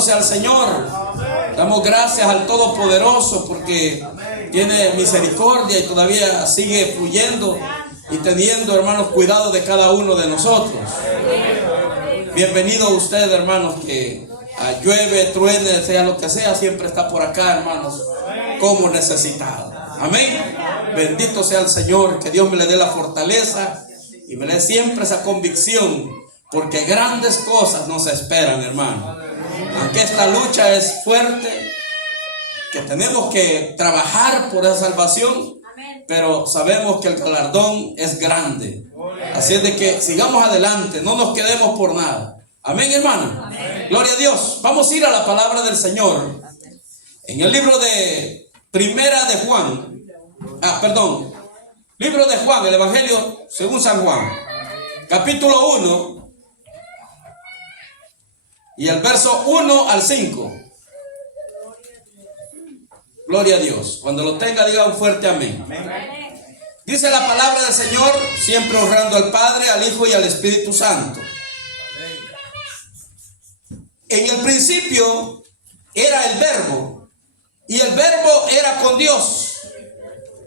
Bendito sea el Señor. Damos gracias al Todopoderoso porque tiene misericordia y todavía sigue fluyendo y teniendo, hermanos, cuidado de cada uno de nosotros. Bienvenido a usted, hermanos, que llueve, truene, sea lo que sea, siempre está por acá, hermanos, como necesitado. Amén. Bendito sea el Señor, que Dios me le dé la fortaleza y me le dé siempre esa convicción, porque grandes cosas nos esperan, hermano. Aunque esta lucha es fuerte, que tenemos que trabajar por esa salvación, pero sabemos que el galardón es grande. Así es de que sigamos adelante, no nos quedemos por nada. Amén, hermano. Amén. Gloria a Dios. Vamos a ir a la palabra del Señor. En el libro de Primera de Juan. Libro de Juan, el Evangelio según San Juan. Capítulo 1. Y el verso 1 al 5. Gloria a Dios. Cuando lo tenga, diga un fuerte amén. Amén. Dice la palabra del Señor, siempre honrando al Padre, al Hijo y al Espíritu Santo. En el principio era el Verbo, y el Verbo era con Dios,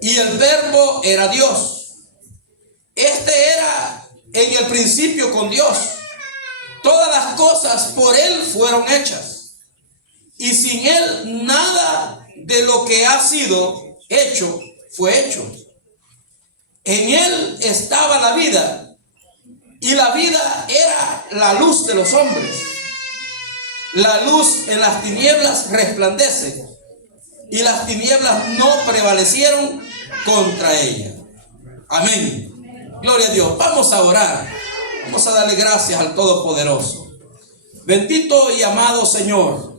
y el Verbo era Dios. Este era en el principio con Dios. Todas las cosas por Él fueron hechas, y sin Él nada de lo que ha sido hecho fue hecho. En Él estaba la vida, y la vida era la luz de los hombres. La luz en las tinieblas resplandece, y las tinieblas no prevalecieron contra ella. Amén. Gloria a Dios. Vamos a orar. Vamos a darle gracias al Todopoderoso. Bendito y amado Señor,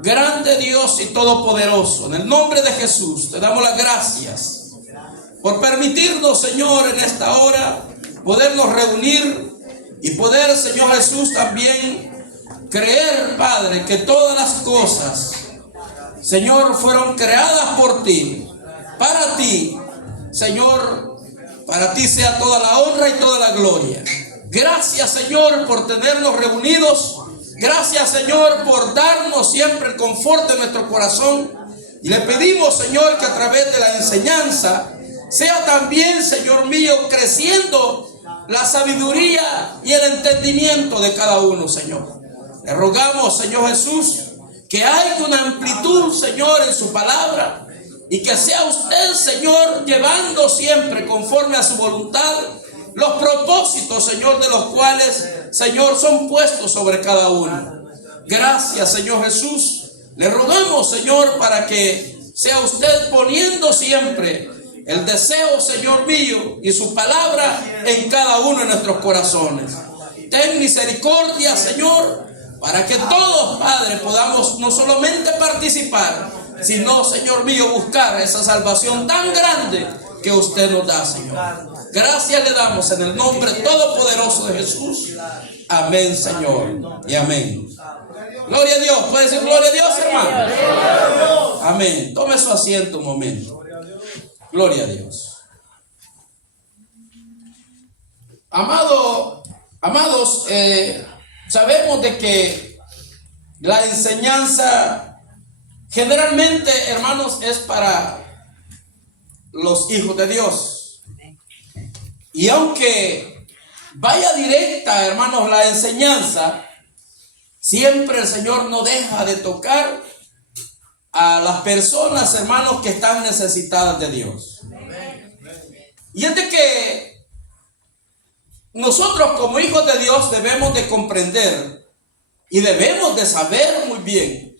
grande Dios y todopoderoso, en el nombre de Jesús te damos las gracias por permitirnos, Señor, en esta hora podernos reunir y poder, Señor Jesús, también creer, Padre, que todas las cosas, Señor, fueron creadas por ti, para ti, Señor. Para ti sea toda la honra y toda la gloria. Gracias, Señor, por tenernos reunidos. Gracias, Señor, por darnos siempre el confort de nuestro corazón. Y le pedimos, Señor, que a través de la enseñanza sea también, Señor mío, creciendo la sabiduría y el entendimiento de cada uno, Señor. Le rogamos, Señor Jesús, que haya una amplitud, Señor, en su palabra. Y que sea usted, Señor, llevando siempre conforme a su voluntad los propósitos, Señor, de los cuales, Señor, son puestos sobre cada uno. Gracias, Señor Jesús. Le rogamos, Señor, para que sea usted poniendo siempre el deseo, Señor mío, y su palabra en cada uno de nuestros corazones. Ten misericordia, Señor, para que todos, Padre, podamos no solamente participar, sino, Señor mío, buscar esa salvación tan grande que usted nos da, Señor. Gracias le damos en el nombre todopoderoso de Jesús. Amén, Señor, y amén. Gloria a Dios. ¿Puede decir gloria a Dios, hermano? Amén. Tome su asiento un momento. Gloria a Dios. Amados, sabemos de que la enseñanza generalmente, hermanos, es para los hijos de Dios. Y aunque vaya directa, hermanos, la enseñanza, siempre el Señor no deja de tocar a las personas, hermanos, que están necesitadas de Dios. Y es de que nosotros como hijos de Dios debemos de comprender y debemos de saber muy bien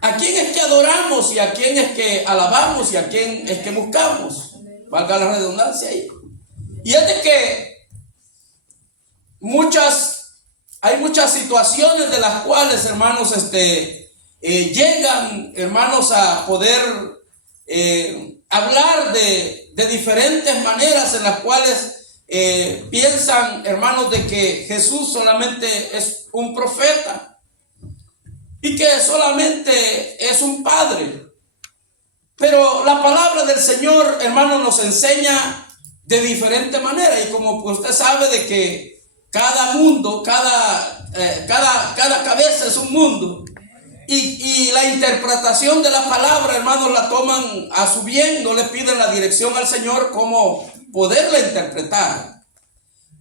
a quién es que adoramos y a quién es que alabamos y a quién es que buscamos. Valga la redundancia ahí. Y es de que hay muchas situaciones de las cuales, hermanos, llegan, hermanos, a poder hablar de diferentes maneras en las cuales piensan, hermanos, de que Jesús solamente es un profeta y que solamente es un padre. Pero la palabra del Señor, hermanos, nos enseña de diferente manera. Y como usted sabe de que cada mundo, cada cabeza es un mundo. Y la interpretación de la palabra, hermanos, la toman a su bien, no le piden la dirección al Señor cómo poderla interpretar.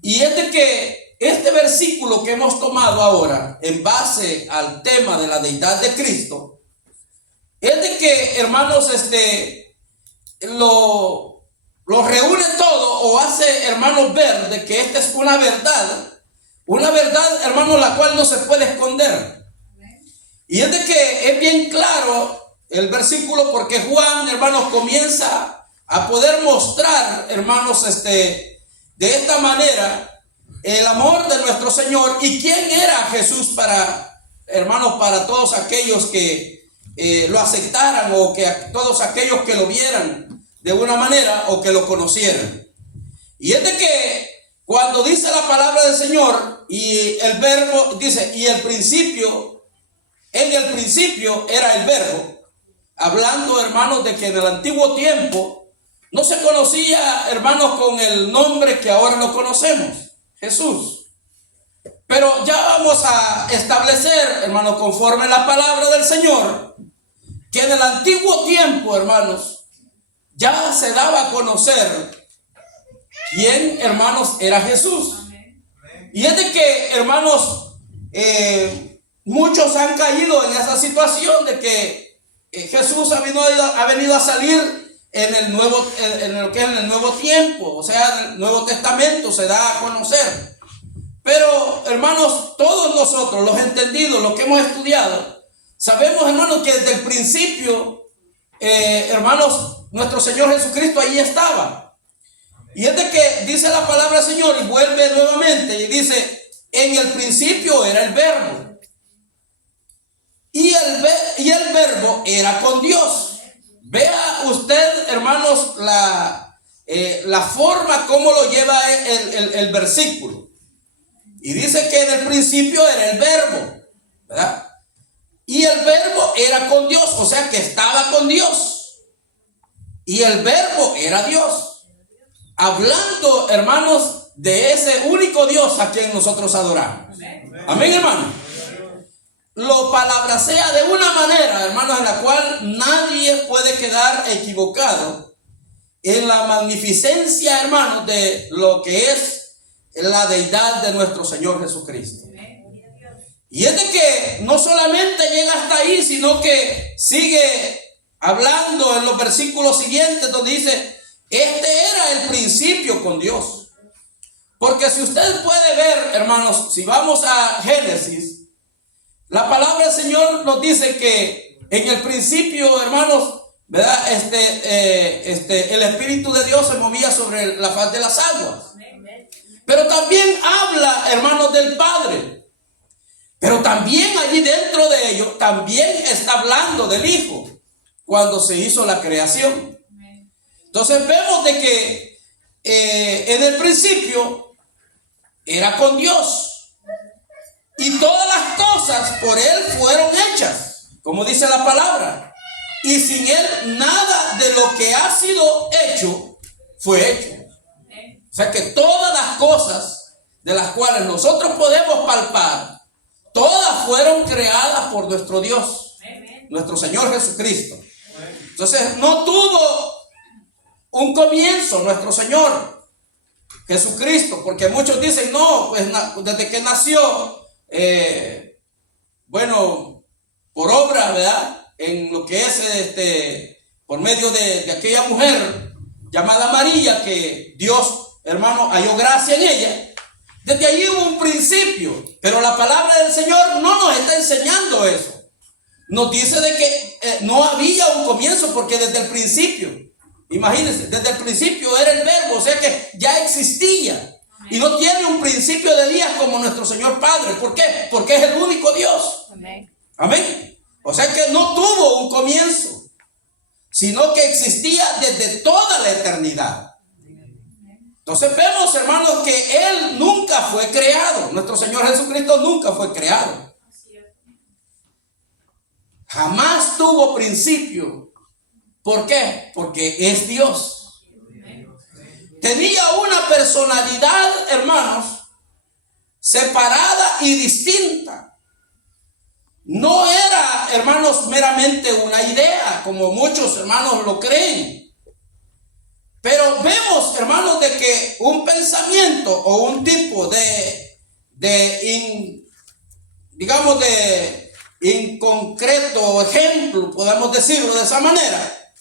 Y es de que este versículo que hemos tomado ahora, en base al tema de la deidad de Cristo, es de que, hermanos, lo reúne todo, o hace, hermanos, ver de que esta es una verdad, hermanos, la cual no se puede esconder. Y es de que es bien claro el versículo, porque Juan, hermanos, comienza a poder mostrar, hermanos, de esta manera el amor de nuestro Señor y quién era Jesús para, hermanos, para todos aquellos que lo aceptaran, o que todos aquellos que lo vieran de una manera o que lo conocieran. Y es de que cuando dice la palabra del Señor, y el verbo dice, y el principio, en el principio era el verbo, hablando, hermanos, de que en el antiguo tiempo no se conocía, hermanos, con el nombre que ahora lo conocemos, Jesús. Pero ya vamos a establecer, hermanos, conforme la palabra del Señor, que en el antiguo tiempo, hermanos, ya se daba a conocer quién, hermanos, era Jesús. Y es de que, hermanos, muchos han caído en esa situación de que Jesús ha venido a salir en lo que es en el nuevo tiempo, o sea, en el Nuevo Testamento se da a conocer. Pero, hermanos, todos nosotros, los entendidos, los que hemos estudiado, sabemos, hermanos, que desde el principio, hermanos, nuestro Señor Jesucristo ahí estaba. Y es de que dice la palabra del Señor, y vuelve nuevamente y dice, en el principio era el verbo. Y el verbo era con Dios. Vea usted, hermanos, la forma como lo lleva el versículo. Y dice que en el principio era el verbo, ¿verdad? Y el verbo era con Dios, o sea que estaba con Dios. Y el verbo era Dios. Hablando, hermanos, de ese único Dios a quien nosotros adoramos. Amén, hermano. Lo palabrasea de una manera, hermanos, en la cual nadie puede quedar equivocado en la magnificencia, hermanos, de lo que es la deidad de nuestro Señor Jesucristo. Y es de que no solamente llega hasta ahí, sino que sigue hablando en los versículos siguientes, donde dice, este era el principio con Dios. Porque si usted puede ver, hermanos, si vamos a Génesis, la palabra del Señor nos dice que en el principio, hermanos, ¿verdad? El Espíritu de Dios se movía sobre la faz de las aguas. Pero también habla, hermanos, del Padre. Pero también allí dentro de ello, también está hablando del Hijo, cuando se hizo la creación. Entonces vemos de que en el principio era con Dios. Y todas las cosas por Él fueron hechas, como dice la palabra. Y sin Él nada de lo que ha sido hecho fue hecho. O sea que todas las cosas de las cuales nosotros podemos palpar, todas fueron creadas por nuestro Dios, nuestro Señor Jesucristo. Entonces no tuvo un comienzo nuestro Señor Jesucristo, porque muchos dicen, no, pues desde que nació, bueno, por obra, ¿verdad? En lo que es por medio de aquella mujer llamada María, que Dios, hermano, halló gracia en ella. Desde allí hubo un principio, pero la palabra del Señor no nos está enseñando eso. Nos dice de que no había un comienzo, porque desde el principio, imagínense, desde el principio era el verbo, o sea que ya existía. Y no tiene un principio de días como nuestro Señor Padre. ¿Por qué? Porque es el único Dios. Amén. O sea que no tuvo un comienzo, sino que existía desde toda la eternidad. Entonces vemos, hermanos, que Él nunca fue creado. Nuestro Señor Jesucristo nunca fue creado. Jamás tuvo principio. ¿Por qué? Porque es Dios. Tenía una personalidad, hermanos, separada y distinta. No era, hermanos, meramente una idea, como muchos hermanos lo creen. Pero vemos, hermanos, de que un pensamiento o un tipo digamos, de inconcreto ejemplo, podemos decirlo de esa manera,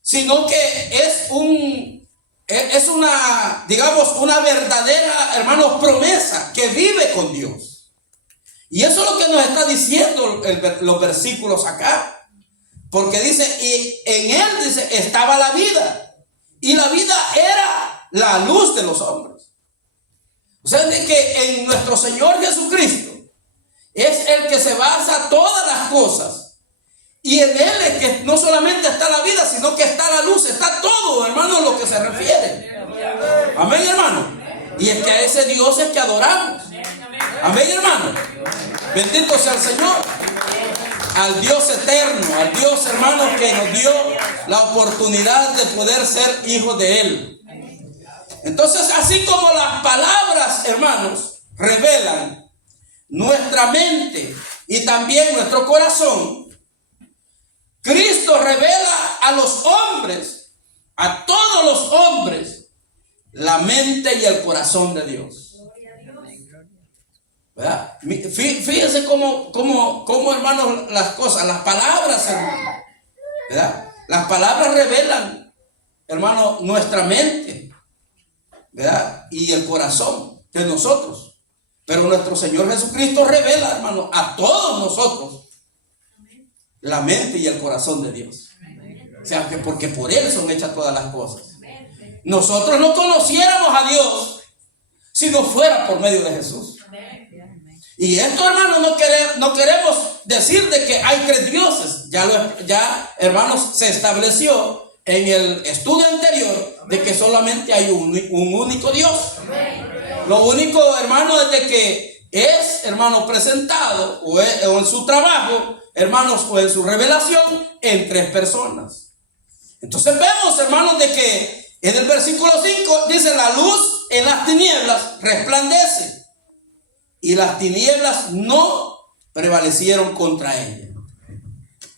sino que es una, digamos, una verdadera, hermanos, promesa que vive con Dios. Y eso es lo que nos está diciendo los versículos acá. Porque dice, y en él, dice, estaba la vida. Y la vida era la luz de los hombres. O sea, de que en nuestro Señor Jesucristo es el que se basa todas las cosas. Y en él es que no solamente está la vida, sino que está la luz, está todo, hermano, lo que se refiere. Amén, hermano. Y es que a ese Dios es que adoramos. Amén, hermano. Bendito sea el Señor. Al Dios eterno, al Dios, hermano, que nos dio la oportunidad de poder ser hijos de Él. Entonces, así como las palabras, hermanos, revelan nuestra mente y también nuestro corazón, Cristo revela a los hombres, a todos los hombres, la mente y el corazón de Dios. ¿Verdad? Fíjense cómo, hermanos, las cosas, las palabras, hermano, ¿verdad? Las palabras revelan, hermano, nuestra mente, ¿verdad? Y el corazón de nosotros. Pero nuestro Señor Jesucristo revela, hermano, a todos nosotros la mente y el corazón de Dios. O sea, que porque por Él son hechas todas las cosas. Nosotros no conociéramos a Dios si no fuera por medio de Jesús. Y esto, hermanos, no queremos decir de que hay tres dioses. Ya, hermanos, se estableció en el estudio anterior de que solamente hay un único Dios. Lo único, hermano, es de que es, hermano, presentado o en su trabajo, hermanos, o en su revelación en tres personas. Entonces vemos, hermanos, de que en el versículo 5 dice: la luz en las tinieblas resplandece, y las tinieblas no prevalecieron contra ella.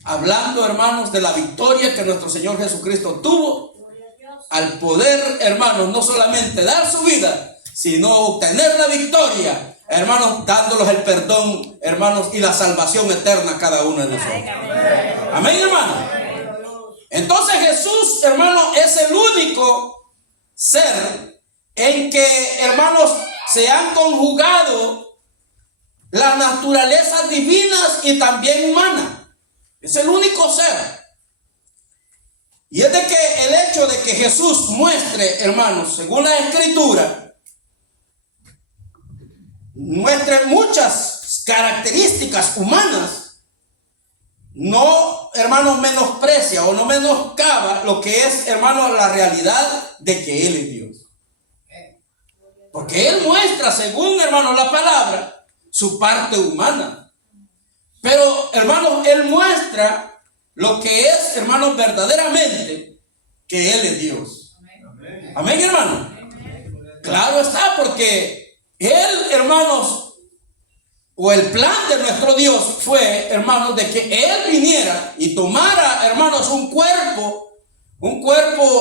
Hablando, hermanos, de la victoria que nuestro Señor Jesucristo tuvo al poder, hermanos, no solamente dar su vida, sino obtener la victoria, hermanos, dándolos el perdón, hermanos, y la salvación eterna a cada uno de nosotros. Amén, hermano. Entonces Jesús, hermano, es el único ser en que, hermanos, se han conjugado las naturalezas divinas y también humanas. Es el único ser. Y es de que el hecho de que Jesús muestre, hermanos, según la Escritura, muestre muchas características humanas, no, hermanos, menosprecia o no menoscaba lo que es, hermanos, la realidad de que Él es Dios. Porque Él muestra, según, hermanos, la palabra, su parte humana. Pero, hermanos, Él muestra lo que es, hermanos, verdaderamente que Él es Dios. Amén, amén, hermano. Claro está, porque Él, hermanos, o el plan de nuestro Dios fue, hermanos, de que Él viniera y tomara, hermanos, un cuerpo,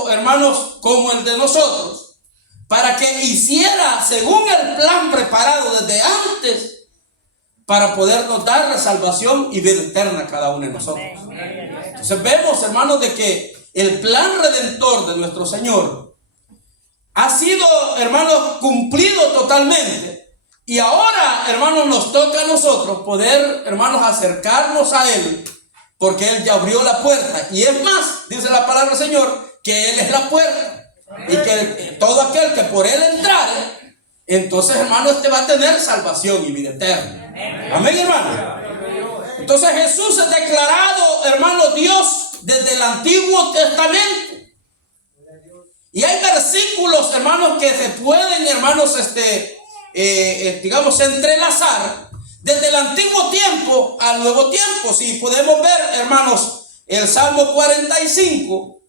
hermanos, como el de nosotros, para que hiciera según el plan preparado desde antes, para podernos dar la salvación y vida eterna a cada uno de nosotros. Entonces vemos, hermanos, de que el plan redentor de nuestro Señor ha sido, hermanos, cumplido totalmente. Y ahora, hermanos, nos toca a nosotros poder, hermanos, acercarnos a Él, porque Él ya abrió la puerta. Y es más, dice la palabra del Señor, que Él es la puerta. Y que todo aquel que por Él entrare, entonces, hermano, va a tener salvación y vida eterna. Amén, hermano. Entonces Jesús es declarado, hermano, Dios desde el Antiguo Testamento. Y hay versículos, hermanos, que se pueden, hermanos, digamos, entrelazar desde el antiguo tiempo al nuevo tiempo. Si podemos ver, hermanos, el Salmo 45,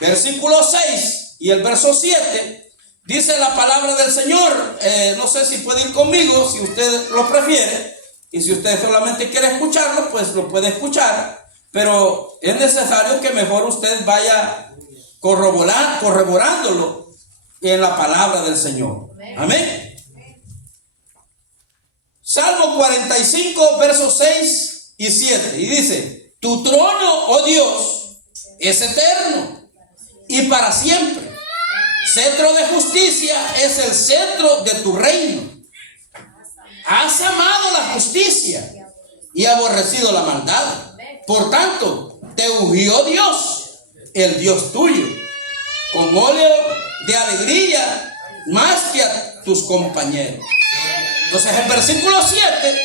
versículo 6 y el verso 7, Dice la palabra del Señor, no sé si puede ir conmigo, si usted lo prefiere, y si usted solamente quiere escucharlo, pues lo puede escuchar, pero es necesario que mejor usted vaya corroborándolo en la palabra del Señor. Amén. Salmo 45, versos 6 y 7, y dice: tu trono, oh Dios, es eterno y para siempre. Cetro de justicia es el cetro de tu reino. Has amado la justicia y aborrecido la maldad. Por tanto, te ungió Dios, el Dios tuyo, con óleo de alegría más que a tus compañeros. Entonces, el versículo 7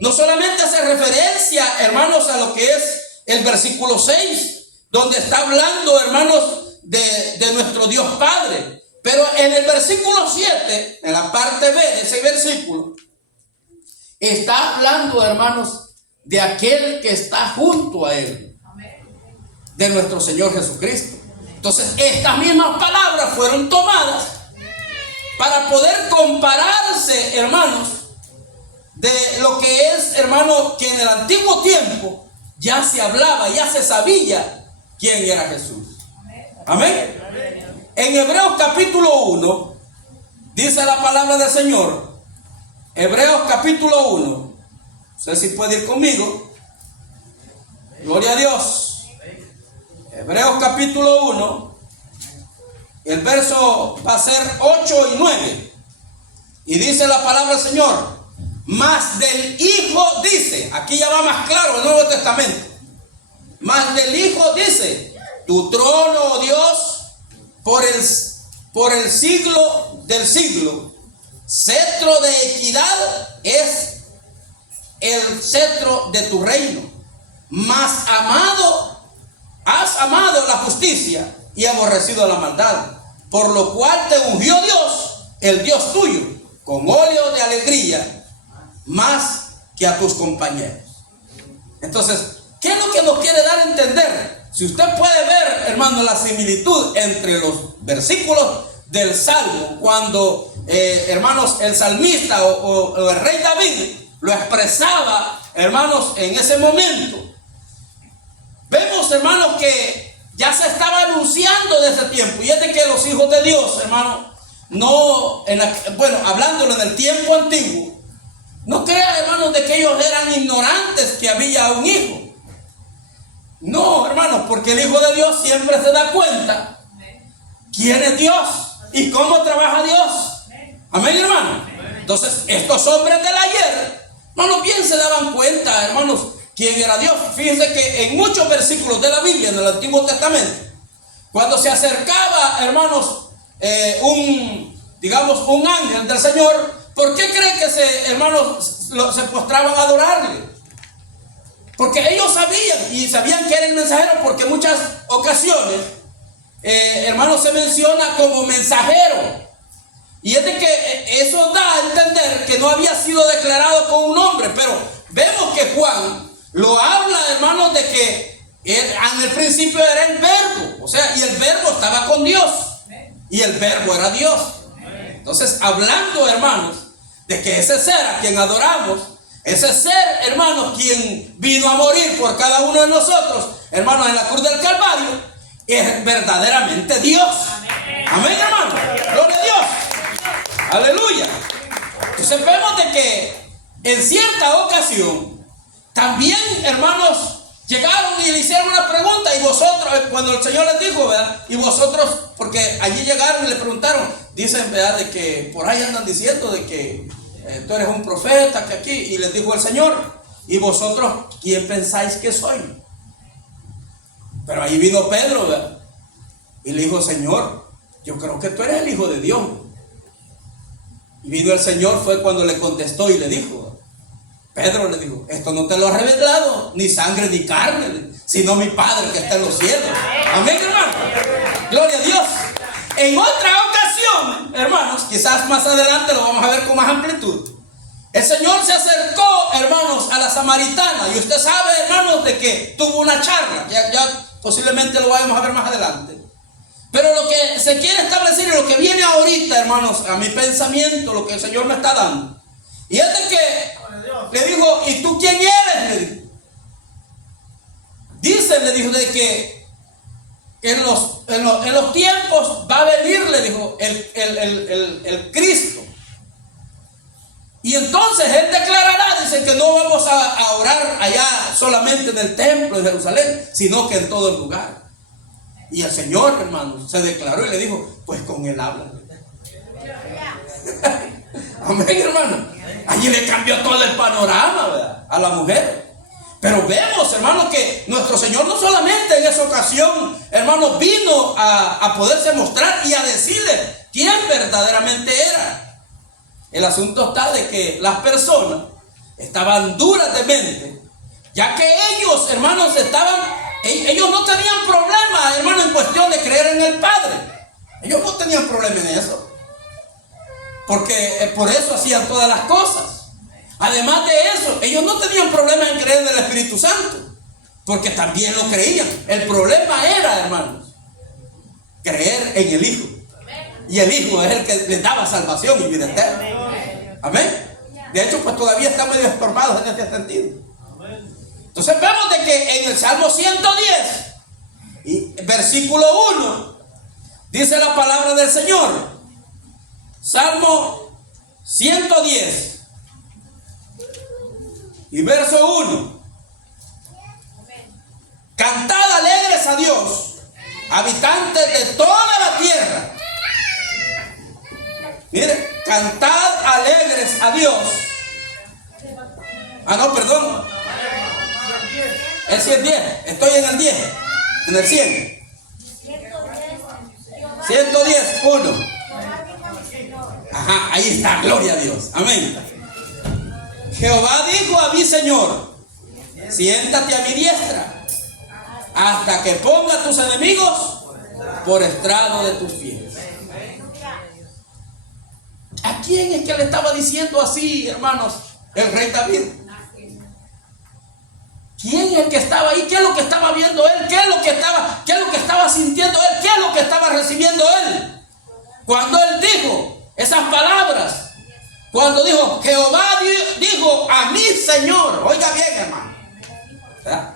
no solamente hace referencia, hermanos, a lo que es el versículo 6, donde está hablando, hermanos, de nuestro Dios Padre, pero en el versículo 7, en la parte B de ese versículo, está hablando, hermanos, de aquel que está junto a él, de nuestro Señor Jesucristo. Entonces, estas mismas palabras fueron tomadas para poder compararse, hermanos, de lo que es, hermano, que en el antiguo tiempo ya se hablaba, ya se sabía quién era Jesús. Amén. En Hebreos capítulo 1 dice la palabra del Señor. Hebreos capítulo 1. No sé si puede ir conmigo. Gloria a Dios. Hebreos capítulo 1. El verso va a ser 8 y 9. Y dice la palabra del Señor: mas del Hijo dice, aquí ya va más claro el Nuevo Testamento. Mas del Hijo dice: tu trono, oh Dios, por el siglo del siglo. Cetro de equidad es el cetro de tu reino. Mas has amado la justicia y aborrecido la maldad. Por lo cual te ungió Dios, el Dios tuyo, con óleo de alegría más que a tus compañeros. Entonces, ¿qué es lo que nos quiere dar a entender? Si usted puede ver, hermano, la similitud entre los versículos del Salmo, cuando, hermanos, el salmista o el rey David lo expresaba, hermanos, en ese momento. Vemos, hermanos, que ya se estaba anunciando de ese tiempo, y es de que los hijos de Dios, hermano, hablándolo en el tiempo antiguo, no crea, hermanos, de que ellos eran ignorantes que había un hijo. No, hermanos, porque el Hijo de Dios siempre se da cuenta quién es Dios y cómo trabaja Dios. Amén, hermano. Entonces, estos hombres del ayer, hermanos, bien se daban cuenta, hermanos, quién era Dios. Fíjense que en muchos versículos de la Biblia, en el Antiguo Testamento, cuando se acercaba, hermanos, un ángel del Señor, ¿por qué creen que se postraban a adorarle? Porque ellos sabían que era el mensajero, porque en muchas ocasiones, hermanos, se menciona como mensajero. Y es de que eso da a entender que no había sido declarado con un nombre, pero vemos que Juan lo habla, hermanos, de que en el principio era el verbo, o sea, y el verbo estaba con Dios, y el verbo era Dios. Entonces, hablando, hermanos, de que ese ser a quien adoramos, ese ser, hermanos, quien vino a morir por cada uno de nosotros, hermanos, en la cruz del Calvario, es verdaderamente Dios. Amén, hermanos. Gloria a Dios. Aleluya. Entonces vemos de que en cierta ocasión también, hermanos, llegaron y le hicieron una pregunta, y vosotros, cuando el Señor les dijo, ¿verdad? Y vosotros, porque allí llegaron y le preguntaron, dicen, ¿verdad?, de que por ahí andan diciendo de que tú eres un profeta, que aquí, y les dijo el Señor, ¿y vosotros quién pensáis que soy? Pero ahí vino Pedro, ¿verdad? Y le dijo: Señor, yo creo que tú eres el Hijo de Dios. Y vino el Señor, fue cuando le contestó y le dijo, Pedro le dijo: esto no te lo ha revelado ni sangre ni carne, sino mi Padre que está en los cielos. Amén, hermano. Gloria a Dios. En otra ocasión, hermanos, quizás más adelante lo vamos a ver con más amplitud, el Señor se acercó, hermanos, a la samaritana, y usted sabe, hermanos, de que tuvo una charla, ya posiblemente lo vayamos a ver más adelante, Pero lo que se quiere establecer y lo que viene ahorita, hermanos, a mi pensamiento, lo que el Señor me está dando. Y es de que le dijo, ¿y tú quién eres? Le dijo. Dice, le dijo, de que en los tiempos va a venir, le dijo, el Cristo. Y entonces Él declarará, dice, que no vamos a orar allá solamente en el templo de Jerusalén, sino que en todo el lugar. Y el Señor, hermano, se declaró y le dijo, pues con Él habla. Amén, hermano. Allí le cambió todo el panorama, ¿verdad?, a la mujer. Pero vemos, hermano, que nuestro Señor no solamente en esa ocasión, hermano, vino a poderse mostrar y a decirle quién verdaderamente era. El asunto está de que las personas estaban duras de mente, ya que ellos, hermanos, ellos no tenían problema, hermano, en cuestión de creer en el Padre. Ellos no tenían problema en eso, porque por eso hacían todas las cosas. Además de eso, ellos no tenían problema en creer en el Espíritu Santo, porque también lo creían. El problema era, hermanos, creer en el Hijo. Y el Hijo es el que les daba salvación y vida eterna. Amén. De hecho, pues todavía están medio estorbados en este sentido. Entonces vemos de que en el Salmo 110, y versículo 1, dice la palabra del Señor. Salmo 110 y verso 1. Cantad alegres a Dios, habitantes de toda la tierra. Mire, cantad alegres a Dios. No, perdón. El 110. Estoy en el 10. En el 100. 110, 1. Ajá, ahí está, gloria a Dios. Amén. Jehová dijo a mi Señor, siéntate a mi diestra, hasta que ponga a tus enemigos por estrado de tus pies. ¿A quién es que le estaba diciendo así, hermanos, el rey David? ¿Quién es el que estaba ahí? ¿Qué es lo que estaba viendo él? ¿Qué es lo que estaba sintiendo él? ¿Qué es lo que estaba recibiendo él? Cuando él dijo esas palabras, cuando dijo, Jehová dijo a mi Señor. Oiga bien, hermano, ¿verdad?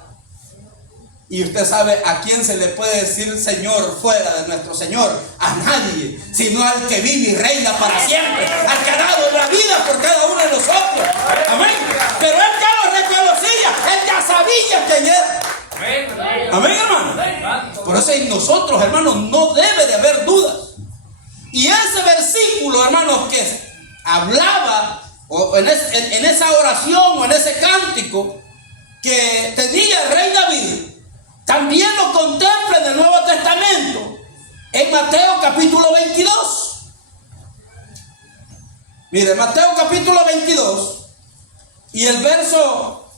Y usted sabe a quién se le puede decir Señor fuera de nuestro Señor. A nadie, sino al que vive y reina para siempre, al que ha dado la vida por cada uno de nosotros. Amén. Pero él ya lo reconocía, él ya sabía quién era. Amén, hermano. Por eso en nosotros, hermanos, no debe de haber dudas. Y ese versículo, hermanos, que hablaba o en esa oración o en ese cántico que tenía el rey David, también lo contempla en el Nuevo Testamento, en Mateo capítulo 22. Mire, Mateo capítulo 22, y el verso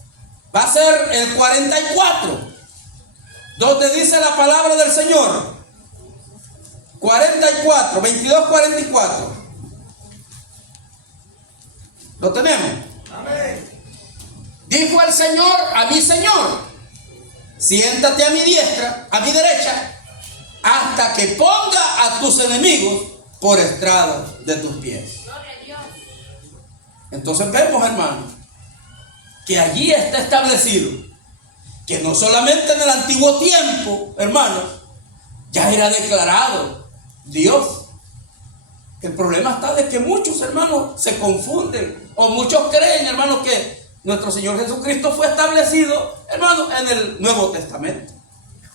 va a ser el 44, donde dice la palabra del Señor. 44, 22, 44. ¿Lo tenemos? Amén. Dijo el Señor a mi Señor, siéntate a mi diestra, a mi derecha, hasta que ponga a tus enemigos por estrado de tus pies. Entonces vemos, hermano, que allí está establecido que no solamente en el antiguo tiempo, hermanos, ya era declarado Dios. El problema está de que muchos, hermanos, se confunden, o muchos creen, hermanos, que nuestro Señor Jesucristo fue establecido, hermano, en el Nuevo Testamento.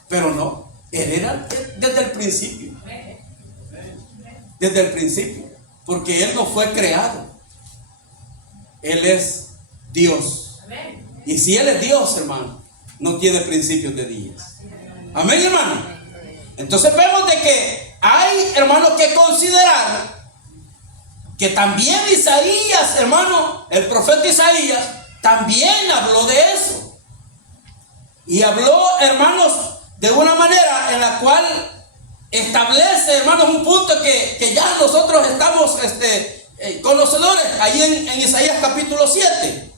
Pero no, Él era desde el principio. Desde el principio. Porque Él no fue creado. Él es Dios. Y si Él es Dios, hermano, no tiene principios de días. Amén, hermano. Entonces vemos de que hay, hermanos, que considerar que también Isaías, hermano, el profeta Isaías, también habló de eso. Y habló, hermanos, de una manera en la cual establece, hermanos, un punto que ya nosotros estamos conocedores, ahí en Isaías capítulo 7.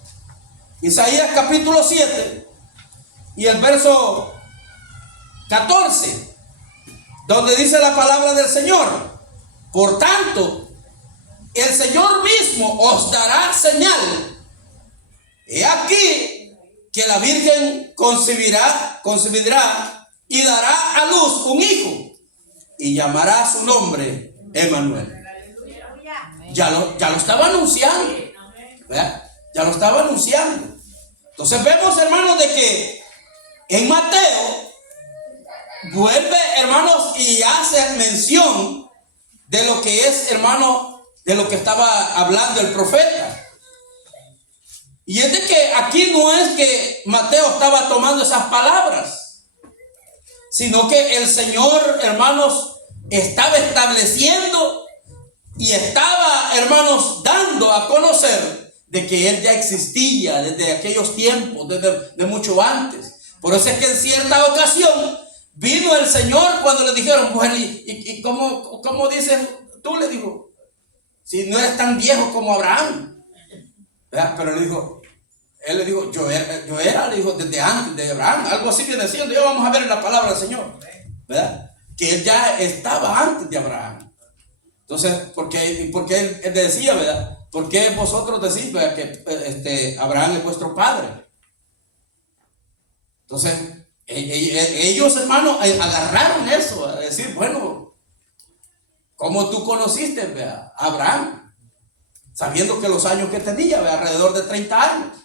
Isaías capítulo 7 y el verso 14. donde dice la palabra del Señor: por tanto, el Señor mismo os dará señal. He aquí que la Virgen concebirá y dará a luz un hijo, y llamará su nombre Emmanuel. Ya lo estaba anunciando, ¿verdad? Ya lo estaba anunciando. Entonces vemos, hermanos, de que en Mateo vuelve, hermanos, y hace mención de lo que es, hermano, de lo que estaba hablando el profeta. Y es de que aquí no es que Mateo estaba tomando esas palabras, sino que el Señor, hermanos, estaba estableciendo y estaba, hermanos, dando a conocer de que Él ya existía desde aquellos tiempos, desde mucho antes. Por eso es que en cierta ocasión vino el Señor cuando le dijeron: bueno, ¿y cómo dices tú? Le dijo: si no eres tan viejo como Abraham. ¿Verdad? Pero él le dijo: yo era, le dijo, desde antes de Abraham. Algo así viene diciendo. Ya vamos a ver en la palabra del Señor, ¿verdad? Que Él ya estaba antes de Abraham. Entonces, porque él decía, ¿verdad? ¿Por qué vosotros decís, ¿verdad?, que Abraham es vuestro padre? Entonces, ellos, hermanos, agarraron eso, a decir: bueno, ¿cómo tú conociste, ¿verdad?, a Abraham? Sabiendo que los años que tenía, ¿verdad?, alrededor de 30 años.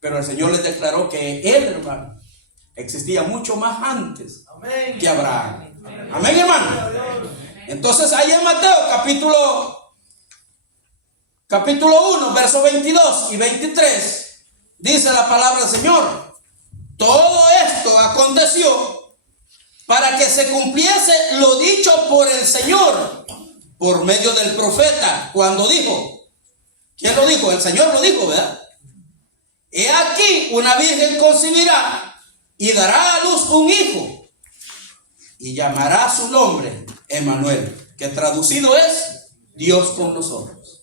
Pero el Señor les declaró que él, hermano, existía mucho más antes que Abraham. Amén, hermano. Entonces, ahí en Mateo capítulo 1, versos 22 y 23, dice la palabra del Señor: todo esto aconteció para que se cumpliese lo dicho por el Señor por medio del profeta, cuando dijo. ¿Quién lo dijo? El Señor lo dijo, ¿verdad? He aquí, una virgen concebirá y dará a luz un hijo, y llamará su nombre Emmanuel, que traducido es Dios con nosotros.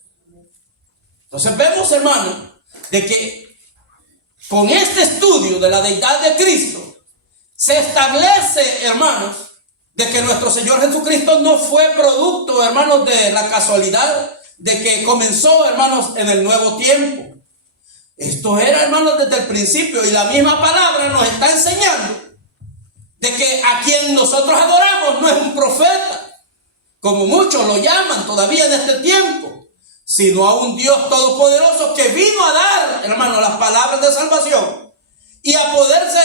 Entonces vemos, hermano, de que con este estudio de la deidad de Cristo se establece, hermanos, de que nuestro Señor Jesucristo no fue producto, hermanos, de la casualidad de que comenzó, hermanos, en el nuevo tiempo. Esto era, hermanos, desde el principio, y la misma palabra nos está enseñando de que a quien nosotros adoramos no es un profeta, como muchos lo llaman todavía en este tiempo, sino a un Dios todopoderoso que vino a dar, hermanos, las palabras de salvación y a poderse,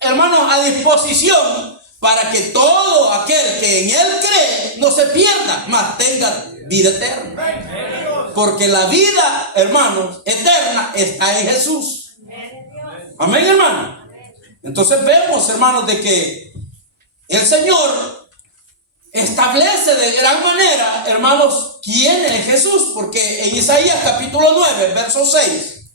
hermanos, a disposición para que todo aquel que en Él cree no se pierda, mas tenga vida eterna. Porque la vida, hermanos, eterna está en Jesús. Amén, hermano. Entonces vemos, hermanos, de que el Señor establece de gran manera, hermanos, quién es Jesús. Porque en Isaías capítulo 9, verso 6,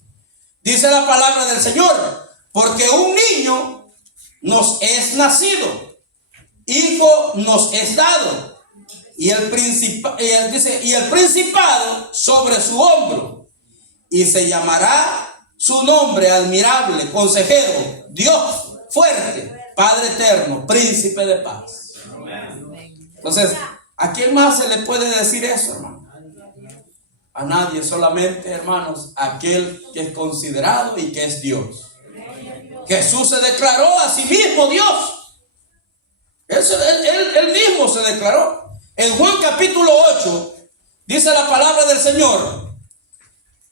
dice la palabra del Señor: porque un niño nos es nacido, hijo nos es dado, y el principado sobre su hombro, y se llamará su nombre admirable, consejero, Dios fuerte, Padre eterno, príncipe de paz. Entonces, ¿a quién más se le puede decir eso, hermano? A nadie, solamente, hermanos, aquel que es considerado y que es Dios. Jesús se declaró a sí mismo Dios. Él mismo se declaró. En Juan capítulo 8 dice la palabra del Señor,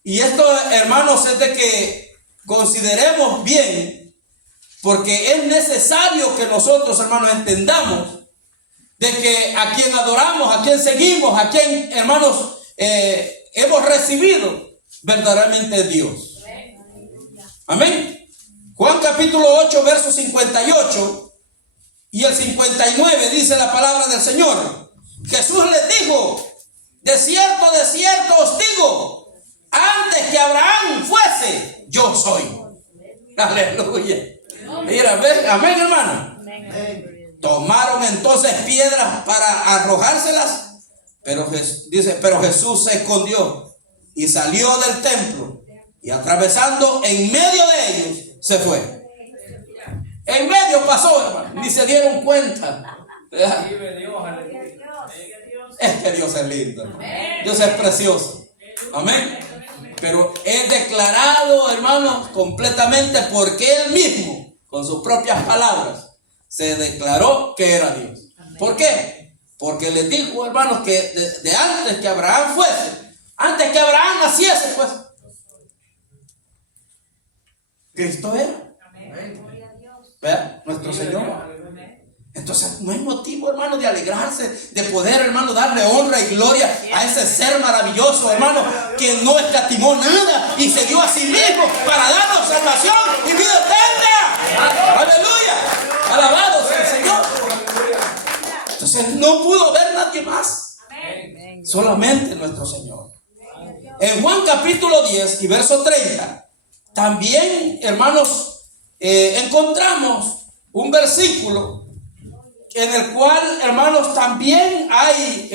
y esto, hermanos, es de que consideremos bien, porque es necesario que nosotros, hermanos, entendamos de que a quien adoramos, a quien seguimos, a quien, hermanos, hemos recibido verdaderamente Dios. Amén. Juan capítulo 8, verso 58 y el 59 dice la palabra del Señor. Jesús les dijo: de cierto os digo, antes que Abraham fuese, yo soy. Aleluya. Mira, amén, hermano. Tomaron entonces piedras para arrojárselas, pero Jesús se escondió y salió del templo, y atravesando en medio de ellos se fue. En medio pasó, hermano, ni se dieron cuenta. ¿verdad? Es que Dios es lindo, hermano. Dios es precioso. Amén. Pero es declarado, hermanos, completamente porque Él mismo, con sus propias palabras, se declaró que era Dios. ¿Por qué? Porque les dijo, hermanos, que de antes que Abraham fuese, antes que Abraham naciese, pues, Cristo era. ¿Verdad? Nuestro Señor. Entonces no hay motivo, hermano, de alegrarse, de poder, hermano, darle honra y gloria a ese ser maravilloso, hermano, que no escatimó nada y se dio a sí mismo para darnos salvación y vida eterna. Aleluya. Alabado sea el Señor. Entonces no pudo ver nadie más, solamente nuestro Señor. En Juan capítulo 10 y verso 30, también, hermanos, encontramos un versículo en el cual, hermanos, también hay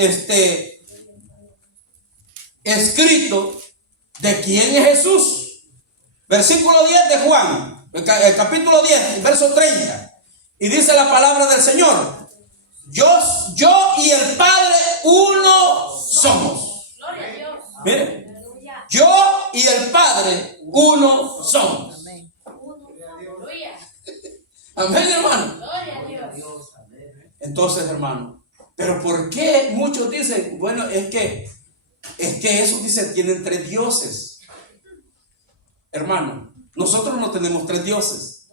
escrito de quién es Jesús. Versículo 10 de Juan, el capítulo 10, verso 30. Y dice la palabra del Señor: yo y el Padre uno somos. Miren, yo y el Padre uno somos. Amén, hermano. Entonces, hermano, pero ¿por qué muchos dicen? Bueno, es que eso dice, tienen tres dioses. Hermano, nosotros no tenemos tres dioses.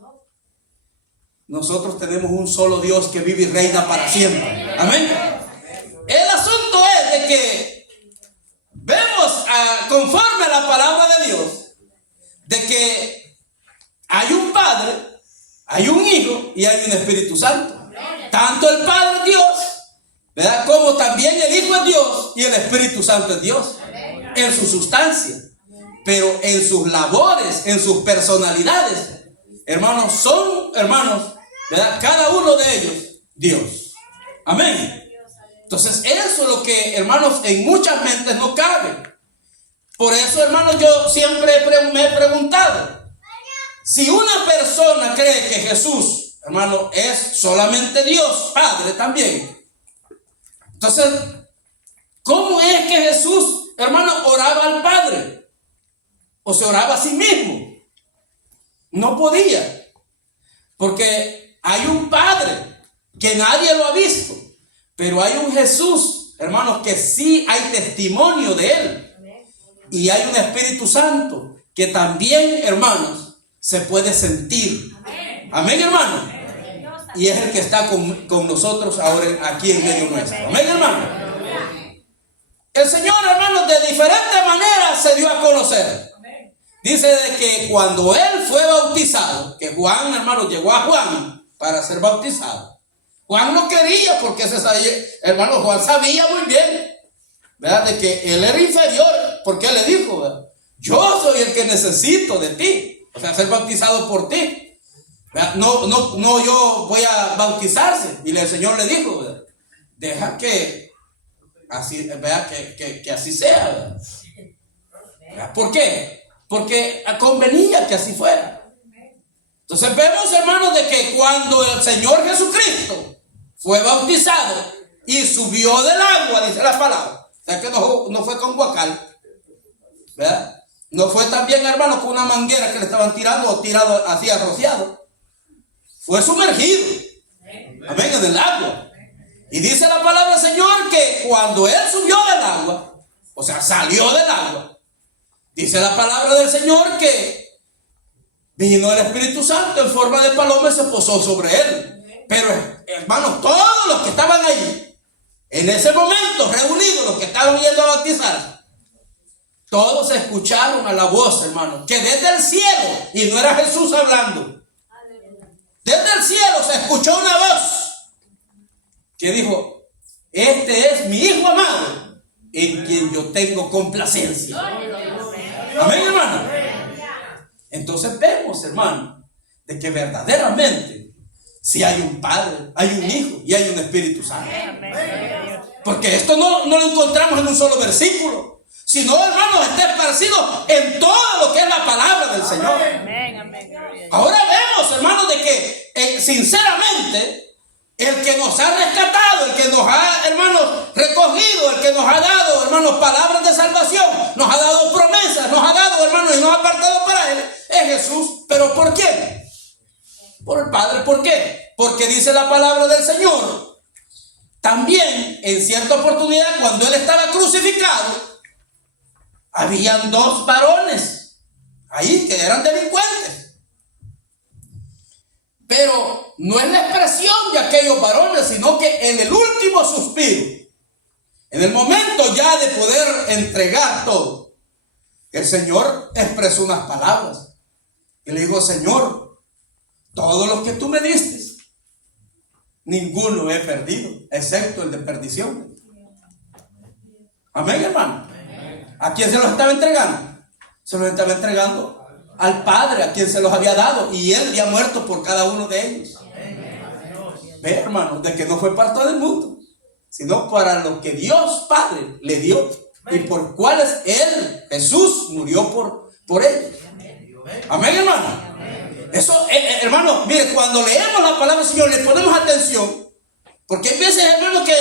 Nosotros tenemos un solo Dios que vive y reina para siempre. Amén. El asunto es de que vemos conforme a la palabra de Dios, de que hay un Padre, hay un Hijo y hay un Espíritu Santo. Tanto el Padre es Dios, ¿verdad?, como también el Hijo es Dios y el Espíritu Santo es Dios en su sustancia. Pero en sus labores, en sus personalidades, hermanos, son hermanos, ¿verdad?, cada uno de ellos Dios. Amén. Entonces eso es lo que, hermanos, en muchas mentes no cabe. Por eso, hermanos, yo siempre me he preguntado, si una persona cree que Jesús, hermano, es solamente Dios, Padre también, entonces, ¿cómo es que Jesús, hermano, oraba al Padre? ¿O se oraba a sí mismo? No podía, porque hay un Padre que nadie lo ha visto, pero hay un Jesús, hermanos, que sí hay testimonio de Él, y hay un Espíritu Santo que también, hermanos, se puede sentir. Amén, hermano. Y es el que está con nosotros ahora aquí en medio nuestro. Amén, hermano. El Señor, hermanos, de diferentes maneras se dio a conocer. Dice de que cuando Él fue bautizado, que Juan, hermano, llegó a Juan para ser bautizado. Juan no quería porque hermano, Juan sabía muy bien, ¿verdad?, de que Él era inferior, porque Él le dijo, ¿verdad?, yo soy el que necesito de ti, o sea, ser bautizado por ti. No, yo voy a bautizarse. Y el Señor le dijo, ¿verdad?, deja que así, ¿verdad?, que así sea, ¿verdad? ¿Por qué? Porque convenía que así fuera. Entonces vemos, hermanos, de que cuando el Señor Jesucristo fue bautizado y subió del agua, dice la palabra, o sea que no fue con guacal, ¿verdad? No fue también, hermano, con una manguera que le estaban tirando o tirado así rociado. Fue sumergido, amén, en el agua. Y dice la palabra del Señor que cuando Él subió del agua, o sea, salió del agua, dice la palabra del Señor que vino el Espíritu Santo en forma de paloma y se posó sobre Él. Pero, hermanos, todos los que estaban allí, en ese momento, reunidos, los que estaban yendo a bautizar, todos escucharon a la voz, hermano, que desde el cielo, y no era Jesús hablando, desde el cielo se escuchó una voz que dijo: este es mi Hijo amado, en quien yo tengo complacencia. Amén, hermano. Entonces vemos, hermano, de que verdaderamente si hay un Padre, hay un Hijo y hay un Espíritu Santo. Porque esto no lo encontramos en un solo versículo, sino, hermanos, está esparcido en todo lo que es la palabra del Señor. Ahora vemos, hermanos, de que sinceramente el que nos ha rescatado el que nos ha, hermanos, recogido, el que nos ha dado, hermanos, palabras de salvación, nos ha dado promesas, nos ha dado, hermanos, y nos ha apartado para Él, es Jesús. ¿Pero por quién? Por el Padre. ¿Por qué? Porque dice la palabra del Señor. También, en cierta oportunidad, cuando Él estaba crucificado, habían dos varones ahí que eran delincuentes. Pero no es la expresión de aquellos varones, sino que en el último suspiro, en el momento ya de poder entregar todo, el Señor expresó unas palabras y le dijo: Señor, todos los que tú me diste, ninguno he perdido, excepto el de perdición. Amén, hermano. ¿A quién se los estaba entregando? Se los estaba entregando al Padre, a quien se los había dado, y Él había muerto por cada uno de ellos. Ve, hermano, de que no fue para todo el mundo, sino para lo que Dios Padre le dio y por cuales Él, Jesús, murió por ellos. Amén, hermano. Eso, hermano, mire, cuando leemos la palabra del Señor, le ponemos atención, porque hay veces, hermano, que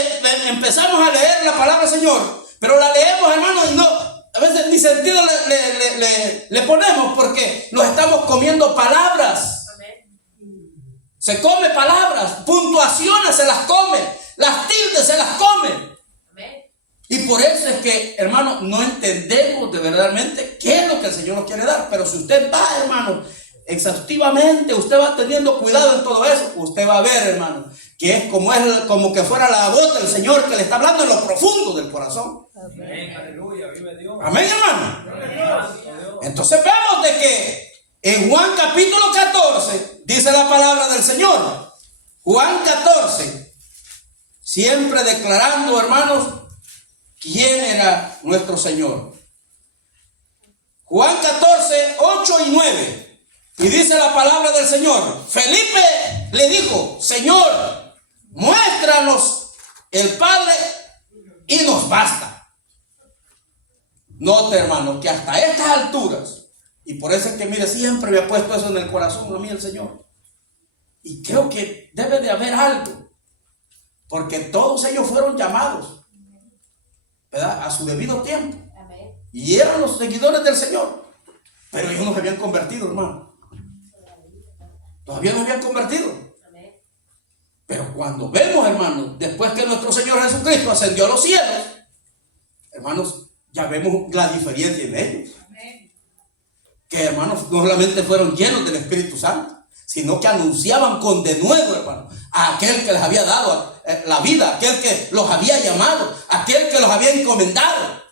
empezamos a leer la palabra del Señor, pero la leemos, hermano, y no, a veces ni sentido le ponemos, porque nos estamos comiendo palabras. Se come palabras, puntuaciones se las come, las tildes se las come. Y por eso es que, hermano, no entendemos de verdaderamente qué es lo que el Señor nos quiere dar. Pero si usted va, hermano, exhaustivamente, usted va teniendo cuidado en todo eso, usted va a ver, hermano, que es como que fuera la voz del Señor que le está hablando en lo profundo del corazón. Amén. Aleluya, vive Dios. Amén, hermano. Entonces vemos de que en Juan capítulo 14 dice la palabra del Señor. Juan 14, siempre declarando, hermanos, quién era nuestro Señor. Juan 14, 8 y 9. Y dice la palabra del Señor: Felipe le dijo: Señor, muéstranos el Padre y nos basta. Note, hermano, que hasta estas alturas, y por eso es que, mire, siempre me ha puesto eso en el corazón a mí el Señor, y creo que debe de haber algo, porque todos ellos fueron llamados, ¿verdad?, a su debido tiempo, y eran los seguidores del Señor, pero ellos no se habían convertido, hermano. Todavía no habían convertido. Pero cuando vemos, hermanos, después que nuestro Señor Jesucristo ascendió a los cielos, hermanos, ya vemos la diferencia en ellos. Que, hermanos, no solamente fueron llenos del Espíritu Santo, sino que anunciaban con denuedo, hermano, a aquel que les había dado la vida, aquel que los había llamado, aquel que los había encomendado.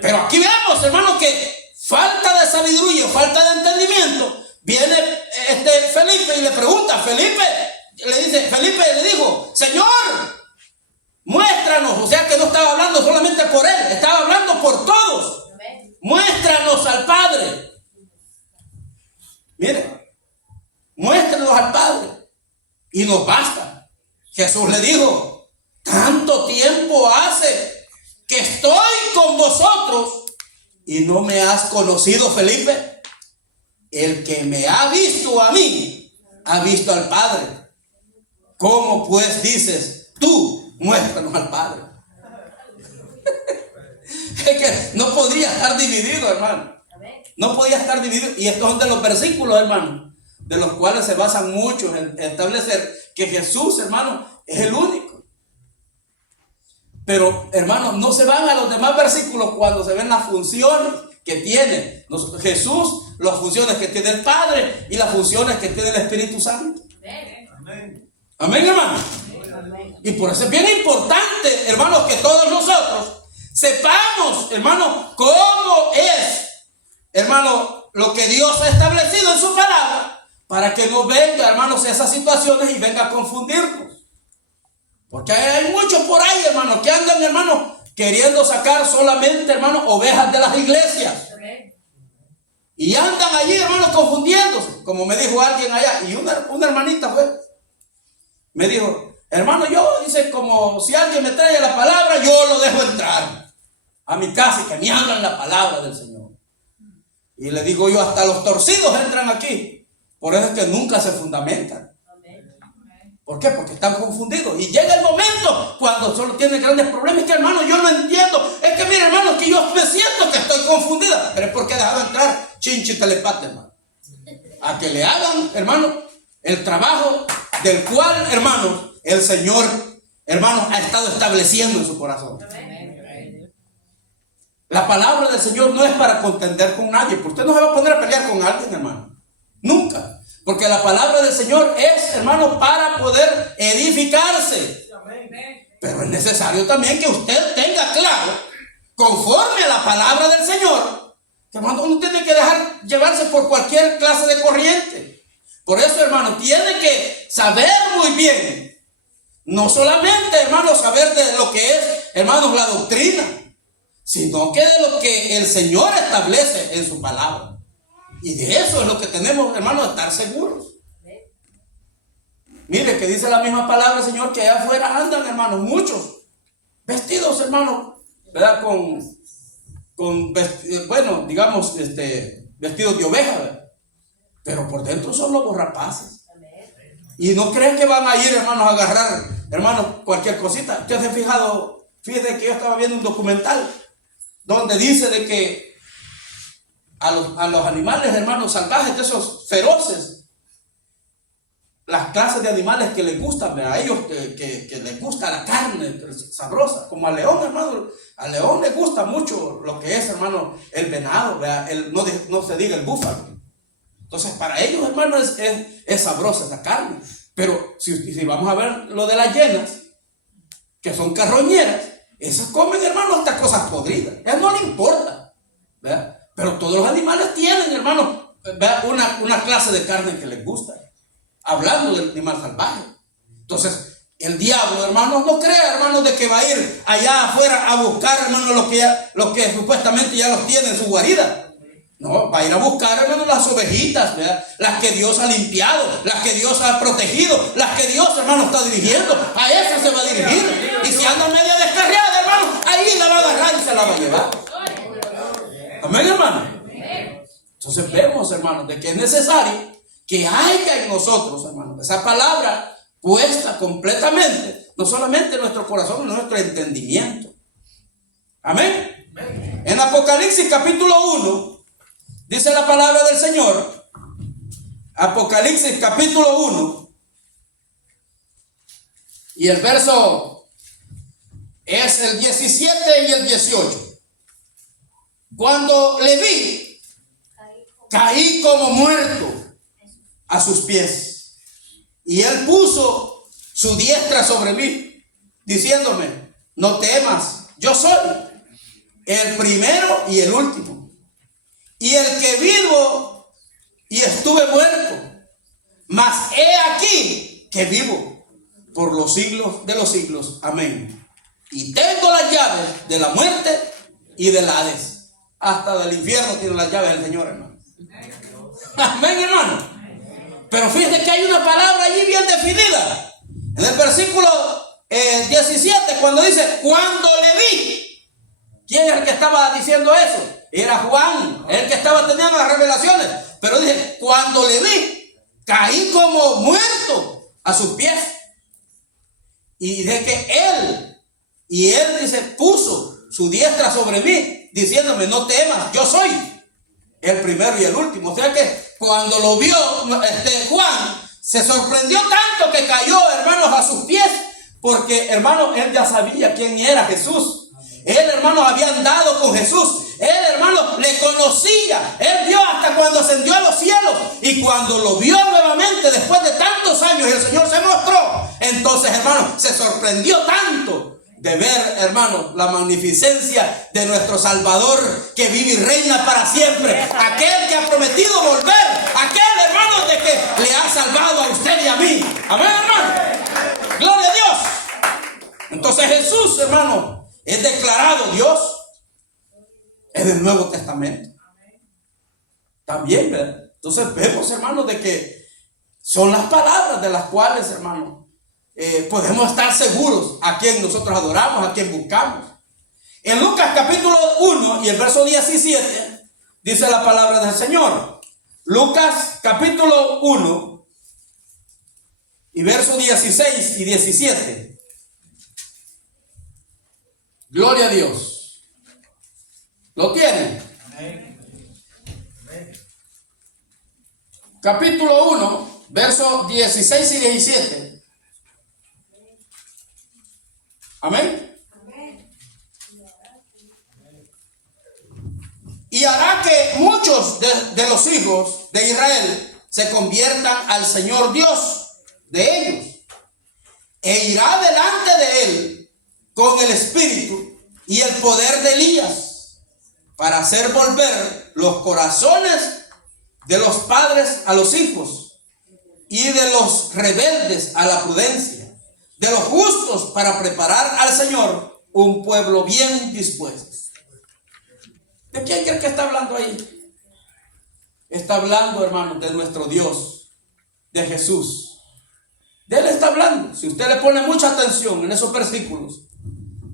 Pero aquí vemos, hermanos, que falta de sabiduría, falta de entendimiento. Viene Felipe y le pregunta, Felipe le dijo: Señor, muéstranos. O sea que no estaba hablando solamente por él, estaba hablando por todos. Muéstranos al Padre. Mire, muéstranos al Padre y nos basta. Jesús le dijo: tanto tiempo hace que estoy con vosotros y no me has conocido, Felipe. El que me ha visto a mí, ha visto al Padre. ¿Cómo pues dices tú, muéstranos al Padre? Es que no podría estar dividido, hermano. No podía estar dividido. Y estos son de los versículos, hermano, de los cuales se basan muchos en establecer que Jesús, hermano, es el único. Pero, hermano, no se van a los demás versículos cuando se ven las funciones que tiene Jesús, las funciones que tiene el Padre y las funciones que tiene el Espíritu Santo. Amén. Amén, hermano. Y por eso es bien importante, hermanos, que todos nosotros sepamos, hermano, cómo es, hermano, lo que Dios ha establecido en su palabra, para que no venga, hermanos, esas situaciones y venga a confundirnos. Porque hay muchos por ahí, hermanos, que andan, hermanos, queriendo sacar solamente, hermanos, ovejas de las iglesias. Y andan allí, hermanos, confundiéndose. Como me dijo alguien allá, y una hermanita fue, me dijo: hermano, yo, dice, como si alguien me trae la palabra, yo lo dejo entrar a mi casa y que me hablan la palabra del Señor. Y le digo yo: hasta los torcidos entran aquí. Por eso es que nunca se fundamentan. ¿Por qué? Porque están confundidos. Y llega el momento, solo tiene grandes problemas. Es que, hermano, yo no entiendo. Es que, mire, hermano, que yo me siento que estoy confundida. Pero es porque he dejado entrar chinchi telepate, hermano. A que le hagan, hermano, el trabajo del cual, hermano, el Señor, hermano, ha estado estableciendo en su corazón. La palabra del Señor no es para contender con nadie. Porque usted no se va a poner a pelear con alguien, hermano. Nunca. Porque la palabra del Señor es, hermano, para poder edificarse. Pero es necesario también que usted tenga claro, conforme a la palabra del Señor, que, hermano, uno tiene que dejar llevarse por cualquier clase de corriente. Por eso, hermano, tiene que saber muy bien, no solamente, hermano, saber de lo que es, hermanos, la doctrina, sino que de lo que el Señor establece en su palabra. Y de eso es lo que tenemos, hermanos, estar seguros. Mire que dice la misma palabra, Señor, que allá afuera andan, hermanos, muchos vestidos, hermanos, ¿verdad? Bueno, digamos, vestidos de oveja, ¿verdad? Pero por dentro son lobos rapaces. Y no creen que van a ir, hermanos, a agarrar, hermanos, cualquier cosita. Usted se ha fijado, fíjese que yo estaba viendo un documental donde dice de que a los animales, hermanos, salvajes, de esos feroces, las clases de animales que les gustan, a ellos que les gusta la carne sabrosa, como al león, hermano, al león le gusta mucho lo que es, hermano, el venado, no se diga el búfalo. Entonces, para ellos, hermano, es sabrosa esa carne. Pero si vamos a ver lo de las hienas, que son carroñeras, esas comen, hermano, hasta cosas podridas. A ellas no le importa, ¿verdad? Pero todos los animales tienen, hermano, una clase de carne que les gusta. Hablando del animal salvaje. Entonces, el diablo, hermanos, no crea, hermanos, de que va a ir allá afuera a buscar, hermanos, los que supuestamente ya los tiene en su guarida. No, va a ir a buscar, hermanos, las ovejitas, ¿verdad? Las que Dios ha limpiado, las que Dios ha protegido, las que Dios, hermano, está dirigiendo. A esas se va a dirigir. Y si anda media descarriada, hermano, ahí la va a agarrar y se la va a llevar. Amén, hermano. Entonces vemos, hermanos, de que es necesario que haya en nosotros, hermanos, esa palabra puesta completamente, no solamente en nuestro corazón, en nuestro entendimiento. Amén. En Apocalipsis capítulo 1, dice la palabra del Señor, Apocalipsis capítulo 1, y el verso es el 17 y el 18. Cuando le vi, caí como muerto a sus pies, y él puso su diestra sobre mí, diciéndome: no temas, yo soy el primero y el último, y el que vivo y estuve muerto, mas he aquí que vivo por los siglos de los siglos. Amén. Y tengo las llaves de la muerte y del Hades. Hasta del infierno tiene las llaves del Señor, hermano. Amén, hermano. Pero fíjense que hay una palabra allí bien definida. En el versículo 17, cuando dice: cuando le vi. ¿Quién es el que estaba diciendo eso? Era Juan, el que estaba teniendo las revelaciones. Pero dice: cuando le vi, caí como muerto a sus pies. Y de que él dice, puso su diestra sobre mí, diciéndome: no temas, yo soy el primero y el último. O sea que cuando lo vio Juan, se sorprendió tanto que cayó, hermanos, a sus pies, porque, hermanos, él ya sabía quién era Jesús. Él, hermanos, había andado con Jesús. Él, hermanos, le conocía. Él vio hasta cuando ascendió a los cielos. Y cuando lo vio nuevamente, después de tantos años, el Señor se mostró. Entonces, hermanos, se sorprendió tanto de ver, hermanos, la magnificencia de nuestro Salvador, que vive y reina para siempre. Aquel que ha prometido volver. Aquel, hermanos, de que le ha salvado a usted y a mí. Amén, hermano. Gloria a Dios. Entonces Jesús, hermano, es declarado Dios en el Nuevo Testamento. También, ¿verdad? Entonces vemos, hermanos, de que son las palabras de las cuales, hermanos, podemos estar seguros a quien nosotros adoramos, a quien buscamos. En Lucas capítulo 1 y el verso 17 dice la palabra del Señor. Lucas capítulo 1 y verso 16 y 17. Gloria a Dios. ¿Lo tienen? Capítulo 1, versos 16 y 17. Amén. Y hará que muchos de los hijos de Israel se conviertan al Señor Dios de ellos. E irá delante de él con el espíritu y el poder de Elías, para hacer volver los corazones de los padres a los hijos, y de los rebeldes a la prudencia, de los justos para preparar al Señor un pueblo bien dispuesto. ¿De quién cree que está hablando ahí? Está hablando, hermanos, de nuestro Dios, de Jesús. De Él está hablando. Si usted le pone mucha atención en esos versículos,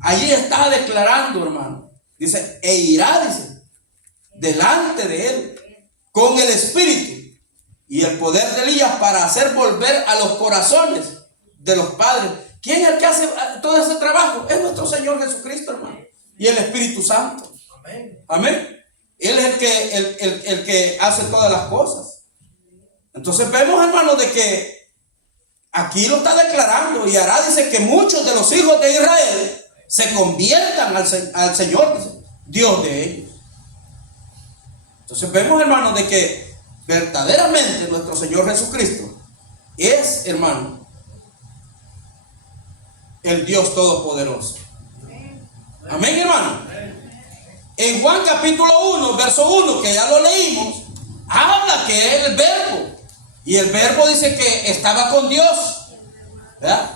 allí está declarando, hermano. Dice, e irá, dice, delante de Él con el espíritu y el poder de Elías, para hacer volver a los corazones de los padres. ¿Quién es el que hace todo ese trabajo? Es nuestro Señor Jesucristo, hermano, y el Espíritu Santo. Amén. Él es el que hace todas las cosas. Entonces vemos, hermanos, de que aquí lo está declarando. Y hará, dice, que muchos de los hijos de Israel se conviertan al Señor, dice, Dios de ellos. Entonces vemos, hermanos, de que verdaderamente nuestro Señor Jesucristo es, hermano, el Dios Todopoderoso. Amén, hermano. En Juan capítulo 1, verso 1, que ya lo leímos, habla que es el verbo. Y el verbo dice que estaba con Dios, ¿verdad?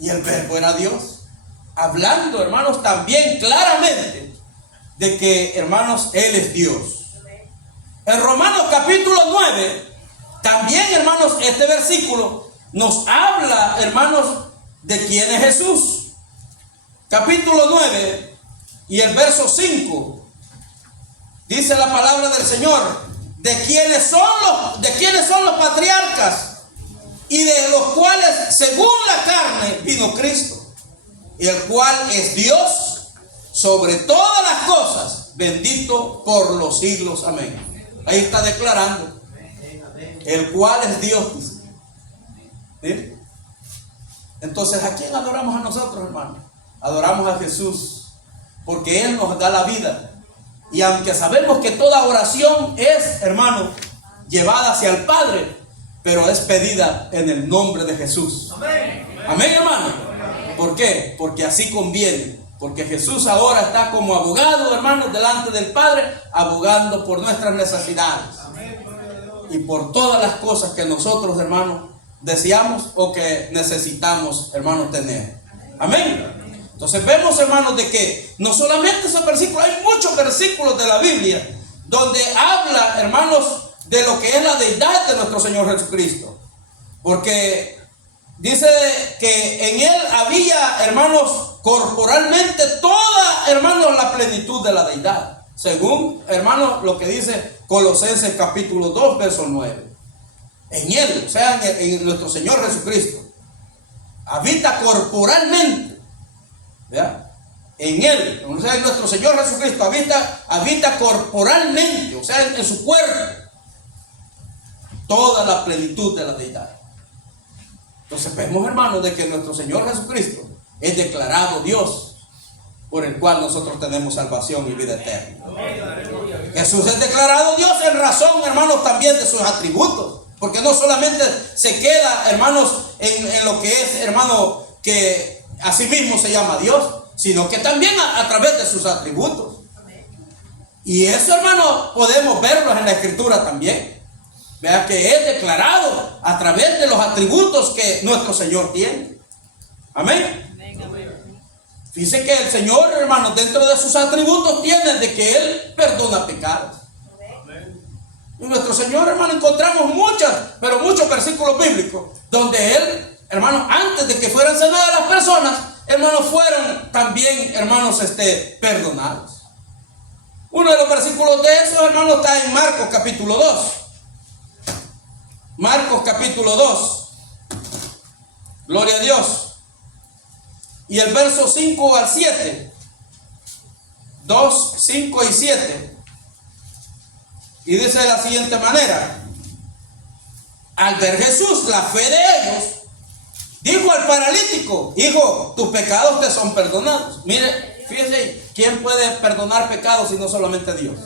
Y el verbo era Dios. Hablando, hermanos, también claramente de que, hermanos, Él es Dios. En Romanos capítulo 9, también, hermanos, este versículo nos habla, hermanos, de quién es Jesús. Capítulo 9 y el verso 5, dice la palabra del Señor, de quiénes son los patriarcas, y de los cuales según la carne vino Cristo, y el cual es Dios sobre todas las cosas, bendito por los siglos. Amén. Ahí está declarando, el cual es Dios. ¿Sí? Entonces, ¿a quién adoramos a nosotros, hermano? Adoramos a Jesús, porque Él nos da la vida. Y aunque sabemos que toda oración es, hermano, llevada hacia el Padre, pero es pedida en el nombre de Jesús. Amén, amén, hermano. ¿Por qué? Porque así conviene. Porque Jesús ahora está como abogado, hermanos, delante del Padre, abogando por nuestras necesidades y por todas las cosas que nosotros, hermanos, deseamos o que necesitamos, hermanos, tener. Amén. Entonces vemos, hermanos, de que no solamente esos versículos, hay muchos versículos de la Biblia donde habla, hermanos, de lo que es la deidad de nuestro Señor Jesucristo. Porque dice que en Él había, hermanos, corporalmente toda, hermanos, la plenitud de la deidad. Según, hermanos, lo que dice Colosenses capítulo 2, verso 9. En Él, o sea, en nuestro Señor Jesucristo, habita corporalmente. ¿Verdad? En Él, o sea, en nuestro Señor Jesucristo habita corporalmente, o sea, en su cuerpo, toda la plenitud de la deidad. Entonces vemos, hermanos, de que nuestro Señor Jesucristo es declarado Dios, por el cual nosotros tenemos salvación y vida eterna. Jesús es declarado Dios en razón, hermanos, también de sus atributos, porque no solamente se queda, hermanos, en lo que es, hermano, que así mismo se llama Dios, sino que también a través de sus atributos. Y eso, hermano, podemos verlos en la Escritura también. Vea que es declarado a través de los atributos que nuestro Señor tiene. Amén. Dice que el Señor, hermano, dentro de sus atributos tiene de que Él perdona pecados. Y nuestro Señor, hermano, encontramos muchos versículos bíblicos donde Él, hermano, antes de que fueran sanadas las personas, hermanos, fueron también, hermanos, perdonados. Uno de los versículos de esos, hermanos, está en Marcos capítulo 2. Marcos capítulo 2. Gloria a Dios. Y el verso 5 al 7 2, 5 y 7. Y dice de la siguiente manera: al ver Jesús la fe de ellos, dijo al paralítico: hijo, tus pecados te son perdonados. Mire, fíjese, ¿quién puede perdonar pecados si no solamente Dios?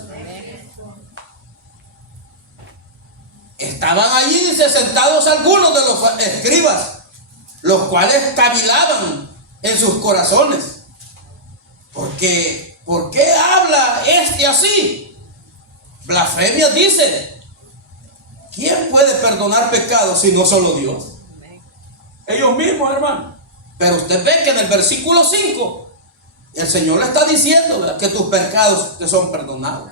Estaban allí, dice, sentados algunos de los escribas, los cuales cavilaban en sus corazones. ¿Por qué habla este así? Blasfemia dice. ¿Quién puede perdonar pecados si no solo Dios? Ellos mismos, hermano. Pero usted ve que en el versículo 5 el Señor le está diciendo, ¿verdad?, que tus pecados te son perdonados.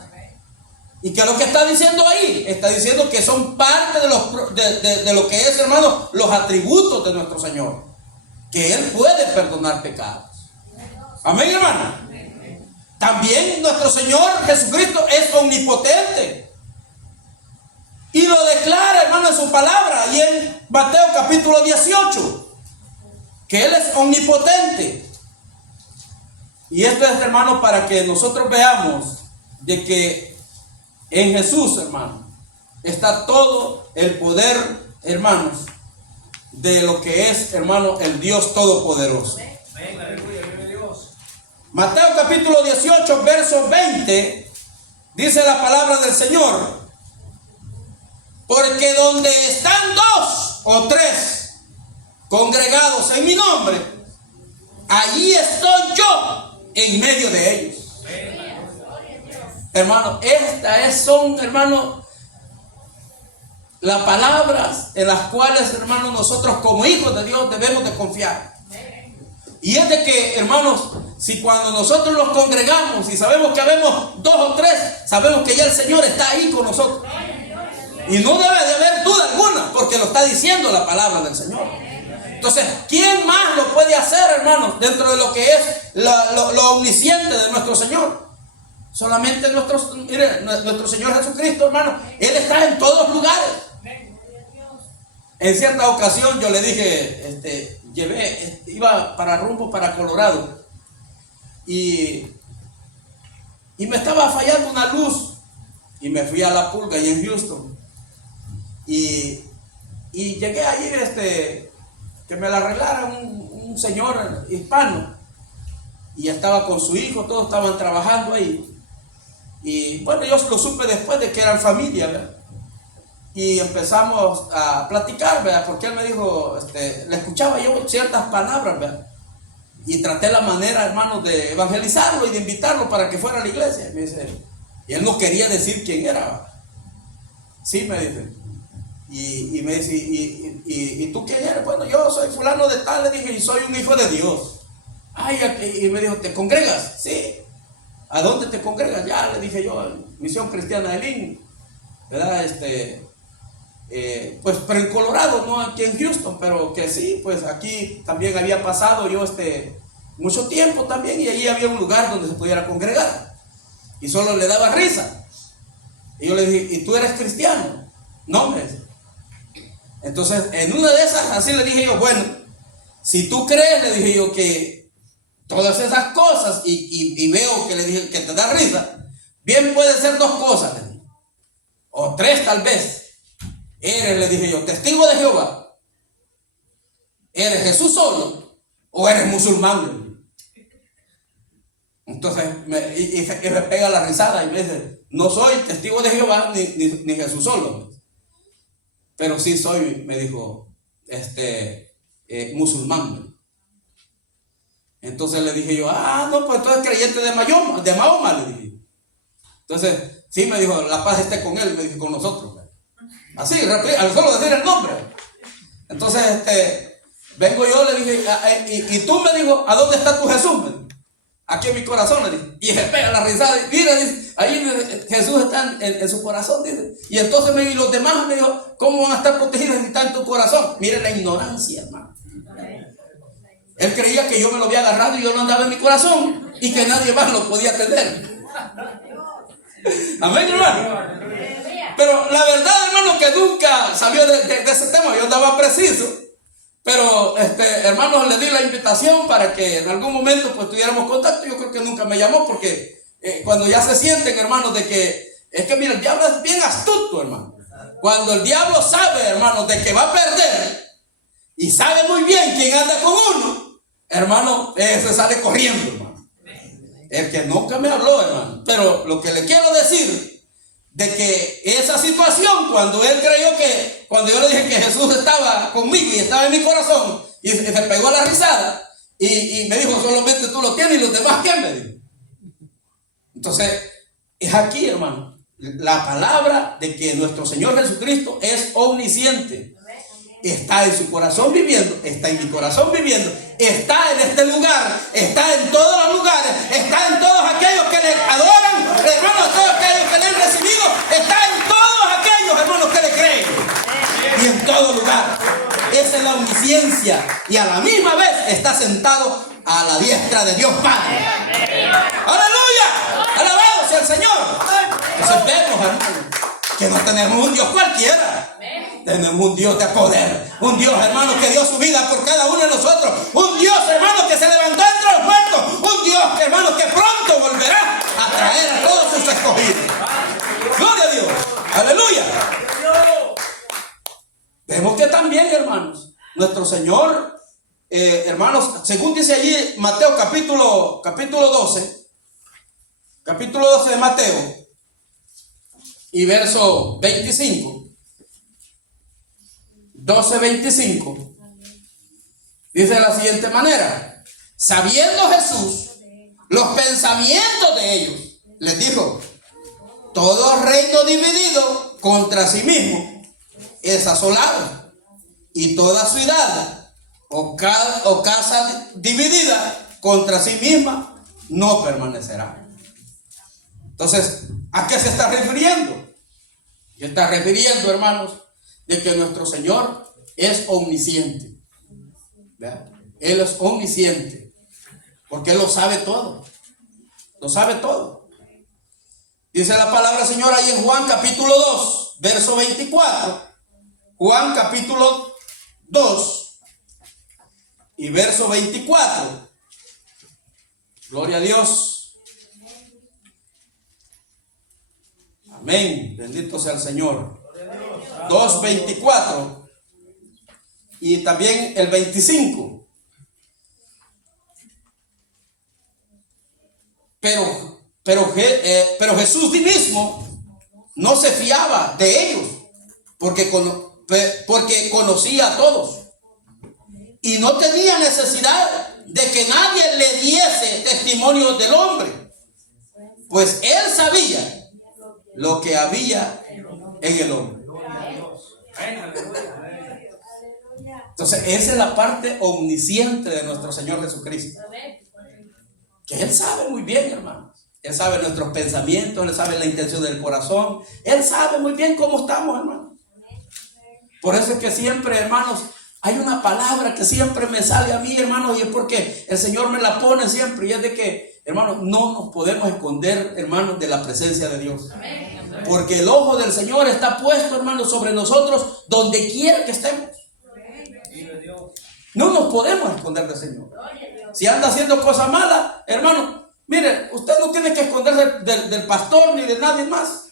¿Y qué es lo que está diciendo ahí? Está diciendo que son parte de lo que es, hermano, los atributos de nuestro Señor. Que Él puede perdonar pecados. Amén, hermano. También nuestro Señor Jesucristo es omnipotente. Y lo declara, hermano, en su palabra. Y en Mateo capítulo 18. Que Él es omnipotente. Y esto es, hermano, para que nosotros veamos de que en Jesús, hermano, está todo el poder, hermanos, de lo que es, hermano, el Dios Todopoderoso. Mateo capítulo 18, verso 20, dice la palabra del Señor: porque donde están 2 o 3 congregados en mi nombre, allí estoy yo en medio de ellos. Hermano, son, hermano, las palabras en las cuales, hermano, nosotros como hijos de Dios debemos de confiar. Y es de que, hermanos, si cuando nosotros nos congregamos y sabemos que habemos 2 o 3, sabemos que ya el Señor está ahí con nosotros. Y no debe de haber duda alguna, porque lo está diciendo la palabra del Señor. Entonces, ¿quién más lo puede hacer, hermanos, dentro de lo que es lo omnisciente de nuestro Señor? Solamente nuestro Señor Jesucristo, hermano. Él está en todos lugares. En cierta ocasión yo le dije, iba rumbo para Colorado, y me estaba fallando una luz, y me fui a La Pulga y en Houston, y llegué allí, que me la arreglara un señor hispano, y estaba con su hijo, todos estaban trabajando ahí. Y bueno, yo lo supe después de que eran familia, ¿verdad? Y empezamos a platicar, ¿verdad? Porque él me dijo, le escuchaba yo ciertas palabras, ¿verdad? Y traté la manera, hermano, de evangelizarlo y de invitarlo para que fuera a la iglesia. Y me dice, y él no quería decir quién era, ¿verdad? Sí, me dice. Y me dice, ¿y tú quién eres? Bueno, yo soy fulano de tal, le dije, y soy un hijo de Dios. Ay, y me dijo, ¿te congregas? Sí. ¿A dónde te congregas? Ya, le dije yo, Misión Cristiana de Lynn, ¿verdad? Pues, pero en Colorado, no aquí en Houston, pero que sí, pues aquí también había pasado yo mucho tiempo también, y allí había un lugar donde se pudiera congregar, y solo le daba risa. Y yo le dije, ¿y tú eres cristiano? No, me dice. Entonces, en una de esas, así le dije yo, bueno, si tú crees, le dije yo, que todas esas cosas, y veo que le dije que te da risa, bien puede ser 2 cosas, le dije, o 3 tal vez. Eres, le dije yo, testigo de Jehová, eres Jesús solo, o eres musulmán. Entonces me pega la risada y me dice, no soy testigo de Jehová ni Jesús solo, pero sí soy, me dijo, musulmán. Entonces le dije yo, no, pues tú eres creyente de Mahoma, le dije. Entonces, sí, me dijo, la paz esté con él, me dijo, con nosotros. Así, al solo decir el nombre. Entonces, vengo yo, le dije, y tú, me dijo, ¿a dónde está tu Jesús? Aquí en mi corazón, le dije. Y se pega la risada, mira, dice, ahí Jesús está en su corazón, dice. Y entonces y los demás, me dijo, ¿cómo van a estar protegidos si está en tu corazón? Mire la ignorancia, hermano. Él creía que yo me lo había agarrado y yo lo andaba en mi corazón, y que nadie más lo podía tener. Amén, hermano. Pero la verdad, hermano, que nunca salió de ese tema. Yo andaba preciso. Pero, hermanos, le di la invitación para que en algún momento pues tuviéramos contacto. Yo creo que nunca me llamó porque cuando ya se sienten, hermanos, de que, es que mira, el diablo es bien astuto, hermano. Cuando el diablo sabe, hermanos, de que va a perder y sabe muy bien quién anda con uno, hermano, se sale corriendo, hermano. El que nunca me habló, hermano. Pero lo que le quiero decir, de que esa situación, cuando él creyó que, cuando yo le dije que Jesús estaba conmigo y estaba en mi corazón, y se pegó la risada, y me dijo, solamente tú lo tienes y los demás, ¿quién? Me dijo. Entonces, es aquí, hermano, la palabra de que nuestro Señor Jesucristo es omnisciente. Está en su corazón viviendo, está en mi corazón viviendo, está en este lugar, está en todos los lugares, está en todos aquellos que le adoran, hermanos, todos aquellos que le han recibido, está en todos aquellos, hermanos, que le creen. Y en todo lugar. Esa es la omnisciencia. Y a la misma vez está sentado a la diestra de Dios Padre. ¡Aleluya! ¡Alabado sea el Señor! Entonces vemos, hermanos, que no tenemos un Dios cualquiera. Tenemos un Dios de poder, un Dios, hermano, que dio su vida por cada uno de nosotros, un Dios, hermano, que se levantó entre los muertos, un Dios, hermano, que pronto volverá a traer a todos sus escogidos. Gloria a Dios, aleluya. Vemos que también, hermanos, nuestro Señor, hermanos, según dice allí Mateo capítulo 12 de Mateo y verso 25. 12:25 dice de la siguiente manera: sabiendo Jesús los pensamientos de ellos, les dijo: todo reino dividido contra sí mismo es asolado, y toda ciudad o casa dividida contra sí misma no permanecerá. Entonces, ¿a qué se está refiriendo? Se está refiriendo, hermanos, de que nuestro Señor es omnisciente. ¿Verdad? Él es omnisciente, porque Él lo sabe todo. Lo sabe todo. Dice la palabra del Señor ahí en Juan capítulo 2, verso 24. Juan capítulo 2 y verso 24. Gloria a Dios. Amén. Bendito sea el Señor. 2:24 y también el 25. Pero Jesús mismo no se fiaba de ellos, porque conocía a todos y no tenía necesidad de que nadie le diese testimonio del hombre, pues él sabía lo que había en el hombre. Entonces, esa es la parte omnisciente de nuestro Señor Jesucristo, que Él sabe muy bien, hermanos. Él sabe nuestros pensamientos, Él sabe la intención del corazón, Él sabe muy bien cómo estamos, hermanos. Por eso es que siempre, hermanos, hay una palabra que siempre me sale a mí, hermanos, y es porque el Señor me la pone siempre, y es de que, hermanos, no nos podemos esconder, hermanos, de la presencia de Dios. Porque el ojo del Señor está puesto, hermanos, sobre nosotros donde quiera que estemos. No nos podemos esconder del Señor. Si anda haciendo cosas malas, hermano, mire, usted no tiene que esconderse del pastor ni de nadie más,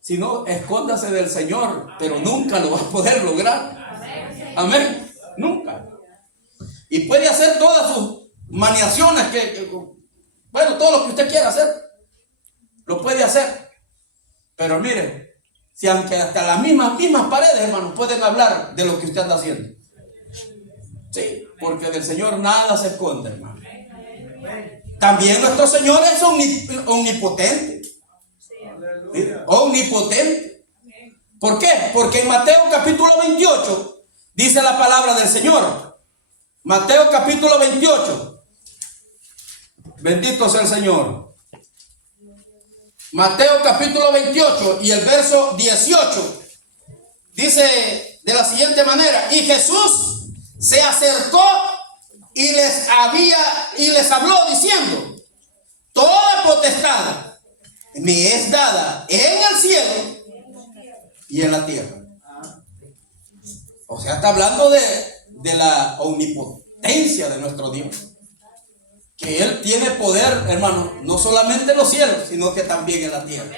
sino escóndase del Señor, pero nunca lo va a poder lograr. Amén. Nunca. Y puede hacer todas sus maniaciones, bueno, todo lo que usted quiera hacer, lo puede hacer. Pero mire, si aunque hasta las mismas paredes, hermanos, pueden hablar de lo que usted anda haciendo. Sí, porque del Señor nada se esconde, hermano. También nuestro Señor es omnipotente. ¿Sí? Omnipotente. ¿Por qué? Porque en Mateo capítulo 28 dice la palabra del Señor. Mateo capítulo 28. Bendito sea el Señor. Mateo capítulo 28 y el verso 18 dice de la siguiente manera: y Jesús se acercó y les habló diciendo: toda potestad me es dada en el cielo y en la tierra. O sea, está hablando de la omnipotencia de nuestro Dios. que Él tiene poder, hermano, no solamente en los cielos, sino que también en la tierra.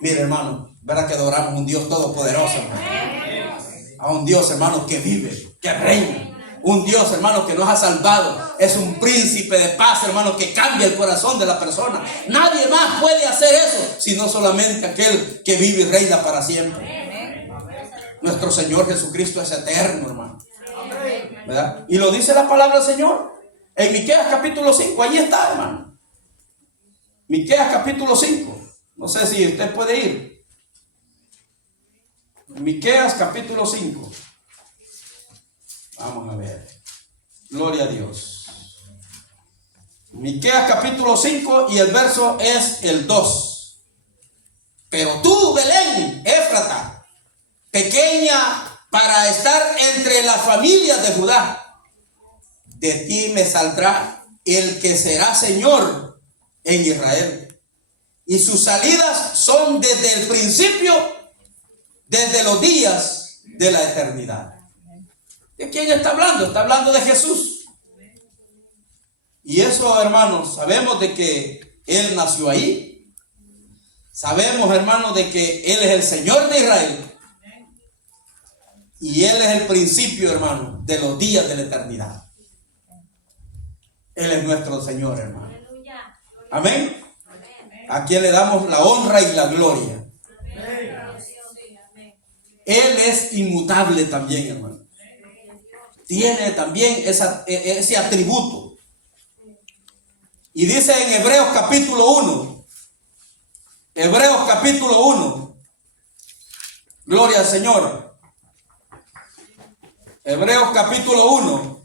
Mire, hermano, verá que adoramos a un Dios todopoderoso, hermano. A un Dios, hermano, que vive, que reina. Un Dios, hermano, que nos ha salvado. Es un príncipe de paz, hermano, que cambia el corazón de la persona. Nadie más puede hacer eso, sino solamente aquel que vive y reina para siempre. Nuestro Señor Jesucristo es eterno, hermano, ¿verdad? Y lo dice la palabra del Señor en Miqueas capítulo 5. Allí está, hermano. Miqueas capítulo 5. No sé si usted puede ir. Miqueas capítulo 5. Vamos a ver. Gloria a Dios. Miqueas capítulo 5 y el verso es el 2. Pero tú, Belén, Éfrata, pequeña para estar entre las familias de Judá, de ti me saldrá el que será Señor en Israel. Y sus salidas son desde el principio, desde los días de la eternidad. ¿De quién está hablando? Está hablando de Jesús. Y eso, hermanos, sabemos de que Él nació ahí. Sabemos, hermanos, de que Él es el Señor de Israel. Y Él es el principio, hermano, de los días de la eternidad. Él es nuestro Señor, hermano. Amén. A quien le damos la honra y la gloria. Él es inmutable también, hermano. Tiene también ese atributo. Y dice en Hebreos capítulo 1. Hebreos capítulo 1. Gloria al Señor. Hebreos capítulo 1.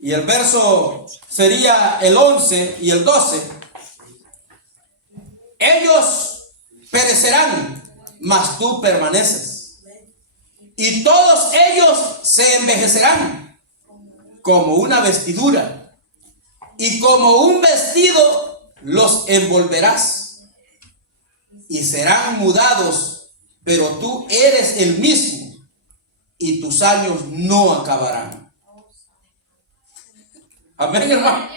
Y el verso sería el 11 y el 12. Ellos perecerán, mas tú permaneces. Y todos ellos se envejecerán como una vestidura. Y como un vestido los envolverás. Y serán mudados, pero tú eres el mismo. Y tus años no acabarán. Amén, hermano.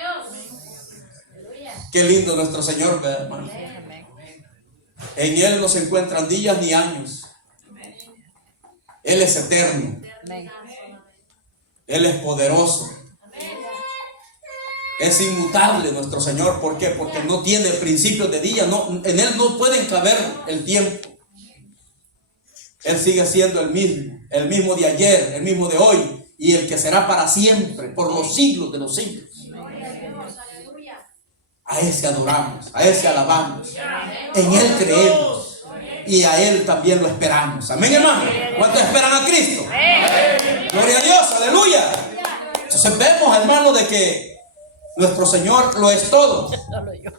Qué lindo nuestro Señor, hermano. En Él no se encuentran días ni años. Él es eterno. Él es poderoso. Es inmutable nuestro Señor. ¿Por qué? Porque no tiene principios de día. No, en Él no pueden caber el tiempo. Él sigue siendo el mismo de ayer, el mismo de hoy y el que será para siempre, por los siglos de los siglos. A ese adoramos, a ese alabamos. En Él creemos. Y a Él también lo esperamos. Amén, hermano. ¿Cuántos esperan a Cristo? Gloria a Dios, aleluya. Entonces vemos, hermano, de que nuestro Señor lo es todo.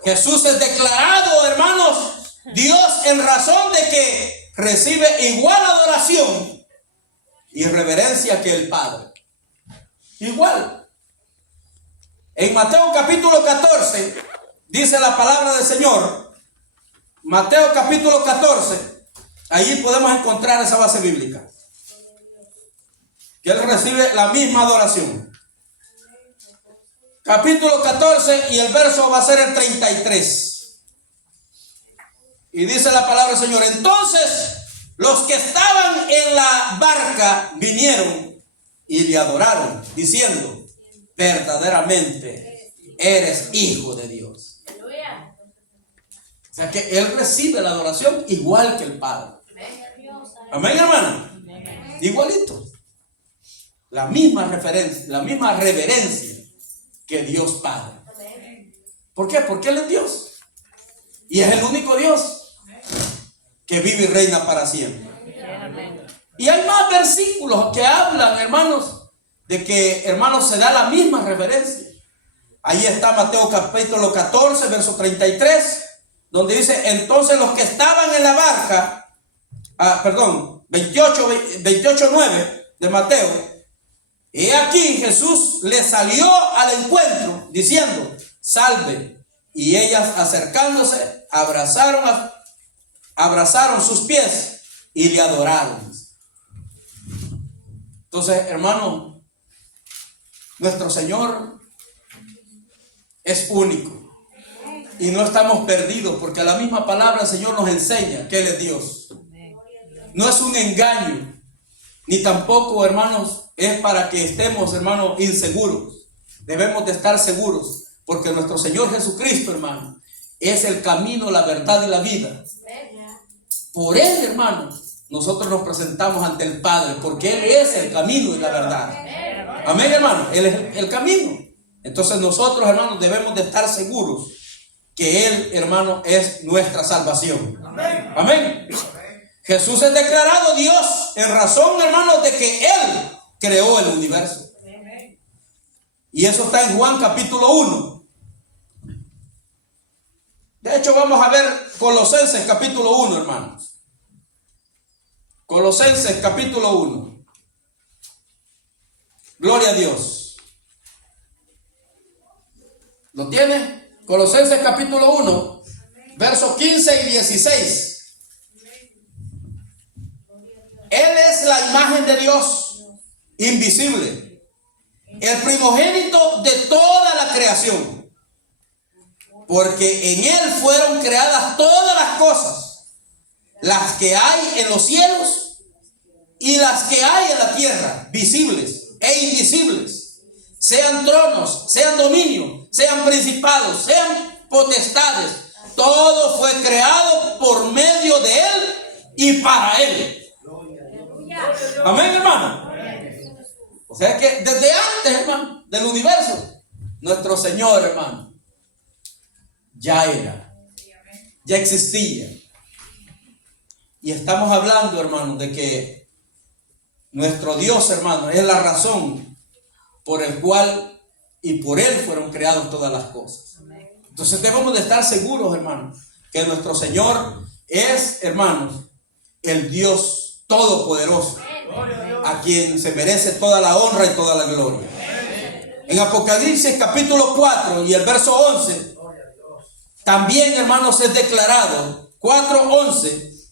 Jesús es declarado, hermanos, Dios en razón de que recibe igual adoración y reverencia que el Padre. Igual. En Mateo capítulo 14 dice la palabra del Señor. Mateo capítulo 14, allí podemos encontrar esa base bíblica. Que Él recibe la misma adoración. Capítulo 14 y el verso va a ser el 33. Y dice la palabra del Señor. Entonces los que estaban en la barca vinieron y le adoraron, diciendo: verdaderamente eres hijo de Dios. O sea que Él recibe la adoración igual que el Padre. Amén, hermano. Igualito. La misma referencia, la misma reverencia que Dios Padre. ¿Por qué? Porque Él es Dios. Y es el único Dios que vive y reina para siempre. Y hay más versículos que hablan, hermanos, de que, hermanos, se da la misma reverencia. Ahí está Mateo capítulo 14, verso 33. Donde dice: entonces los que estaban en la barca, 28:9 de Mateo, he aquí Jesús les salió al encuentro diciendo: salve. Y ellas, acercándose, abrazaron sus pies y le adoraron. Entonces, hermano, nuestro Señor es único. Y no estamos perdidos, porque la misma palabra del Señor nos enseña que Él es Dios. No es un engaño, ni tampoco, hermanos, es para que estemos, hermanos, inseguros. Debemos de estar seguros, porque nuestro Señor Jesucristo, hermano, es el camino, la verdad y la vida. Por Él, hermanos, nosotros nos presentamos ante el Padre, porque Él es el camino y la verdad. Amén, hermano, Él es el camino. Entonces nosotros, hermanos, debemos de estar seguros que Él, hermano, es nuestra salvación. Amén. Jesús es declarado Dios en razón, hermanos, de que Él creó el universo. Y eso está en Juan capítulo 1. De hecho, vamos a ver Colosenses capítulo 1, hermanos. Colosenses capítulo 1. Gloria a Dios. ¿Lo tiene? Colosenses capítulo 1, versos 15 y 16. Él es la imagen de Dios, invisible, el primogénito de toda la creación, porque en Él fueron creadas todas las cosas, las que hay en los cielos y las que hay en la tierra, visibles e invisibles, sean tronos, sean dominios, sean principados, sean potestades. Todo fue creado por medio de Él y para Él. Amén, hermano. O sea que desde antes, hermano, del universo, nuestro Señor, hermano, ya era, ya existía. Y estamos hablando, hermano, de que nuestro Dios, hermano, es la razón por el cual y por Él fueron creadas todas las cosas. Entonces debemos de estar seguros, hermanos, que nuestro Señor es, hermanos, el Dios todopoderoso, a quien se merece toda la honra y toda la gloria. En Apocalipsis capítulo 4 y el verso 11, también, hermanos, es declarado, 4:11,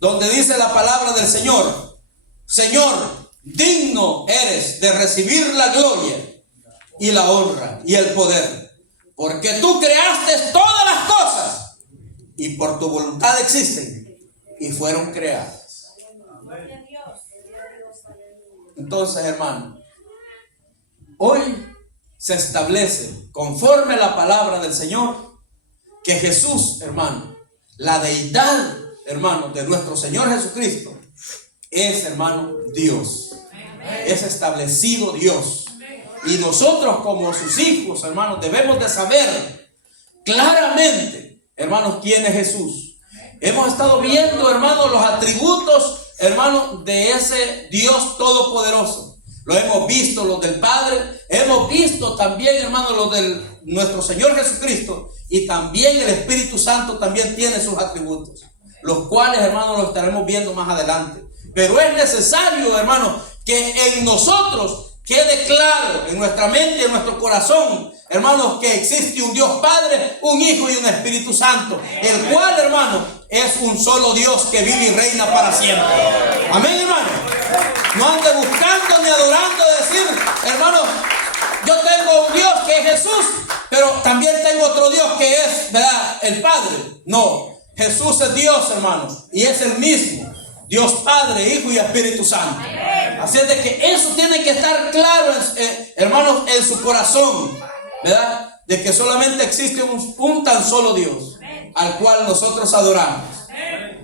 donde dice la palabra del Señor: Señor, digno eres de recibir la gloria y la honra y el poder, porque tú creaste todas las cosas y por tu voluntad existen y fueron creadas. Entonces, hermano, hoy se establece, conforme a la palabra del Señor, que Jesús, hermano, la deidad, hermano, de nuestro Señor Jesucristo, es, hermano, Dios. Es establecido Dios. Y nosotros, como sus hijos, hermanos, debemos de saber claramente, hermanos, quién es Jesús. Hemos estado viendo, hermanos, los atributos, hermanos, de ese Dios todopoderoso. Lo hemos visto, los del Padre. Hemos visto también, hermanos, los de nuestro Señor Jesucristo. Y también el Espíritu Santo también tiene sus atributos, los cuales, hermanos, los estaremos viendo más adelante. Pero es necesario, hermanos, que en nosotros quede claro, en nuestra mente y en nuestro corazón, hermanos, que existe un Dios Padre, un Hijo y un Espíritu Santo, el cual, hermano, es un solo Dios que vive y reina para siempre. Amén, hermano. No ande buscando ni adorando, decir, hermano, yo tengo un Dios que es Jesús, pero también tengo otro Dios que es, ¿verdad?, el Padre. No, Jesús es Dios, hermano, y es el mismo Dios Padre, Hijo y Espíritu Santo. Así es de que eso tiene que estar claro, hermanos, en su corazón, ¿verdad? De que solamente existe un tan solo Dios al cual nosotros adoramos.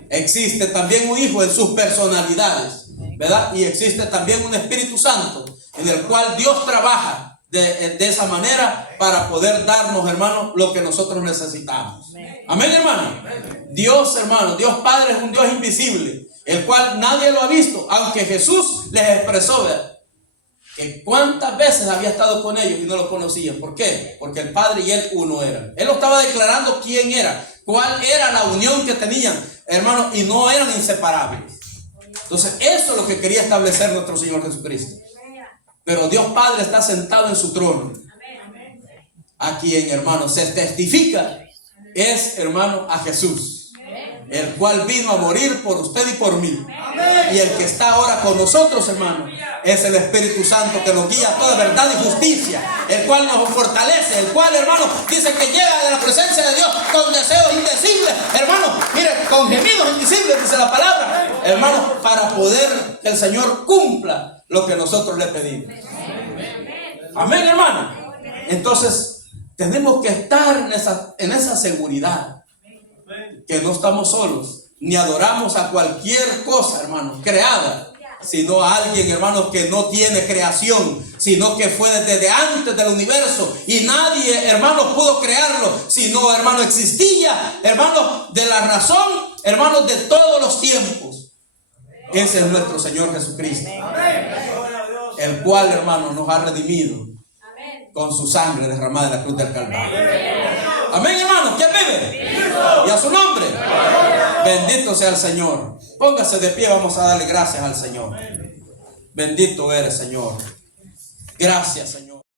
Existe también un Hijo en sus personalidades, ¿verdad? Y existe también un Espíritu Santo en el cual Dios trabaja de esa manera para poder darnos, hermanos, lo que nosotros necesitamos. Amén, hermano. Dios, hermano, Dios Padre es un Dios invisible, el cual nadie lo ha visto, aunque Jesús les expresó, ¿verdad?, que cuántas veces había estado con ellos y no lo conocían. ¿Por qué? Porque el Padre y Él uno eran. Él lo estaba declarando quién era, cuál era la unión que tenían, hermanos, y no eran inseparables. Entonces, eso es lo que quería establecer nuestro Señor Jesucristo. Pero Dios Padre está sentado en su trono. A quien, hermanos, se testifica es, hermano, a Jesús. el cual vino a morir por usted y por mí. Y el que está ahora con nosotros, hermano, es el Espíritu Santo que nos guía a toda verdad y justicia, el cual nos fortalece, el cual, hermano, dice que llega de la presencia de Dios con deseos indecibles, hermano, mire, con gemidos indecibles, dice la palabra, hermano, para poder que el Señor cumpla lo que nosotros le pedimos. Amén, hermano. Entonces tenemos que estar en esa seguridad, que no estamos solos, ni adoramos a cualquier cosa, hermano, creada, sino a alguien, hermano, que no tiene creación, sino que fue desde antes del universo, y nadie, hermano, pudo crearlo, sino, hermano, existía, hermano, de la razón, hermano, de todos los tiempos. Ese es nuestro Señor Jesucristo, el cual, hermano, nos ha redimido con su sangre derramada en la cruz del Calvario. Amén, hermano. ¿Quién vive? Y a su nombre. Bendito sea el Señor. Póngase de pie, vamos a darle gracias al Señor. Bendito eres, Señor. Gracias, Señor.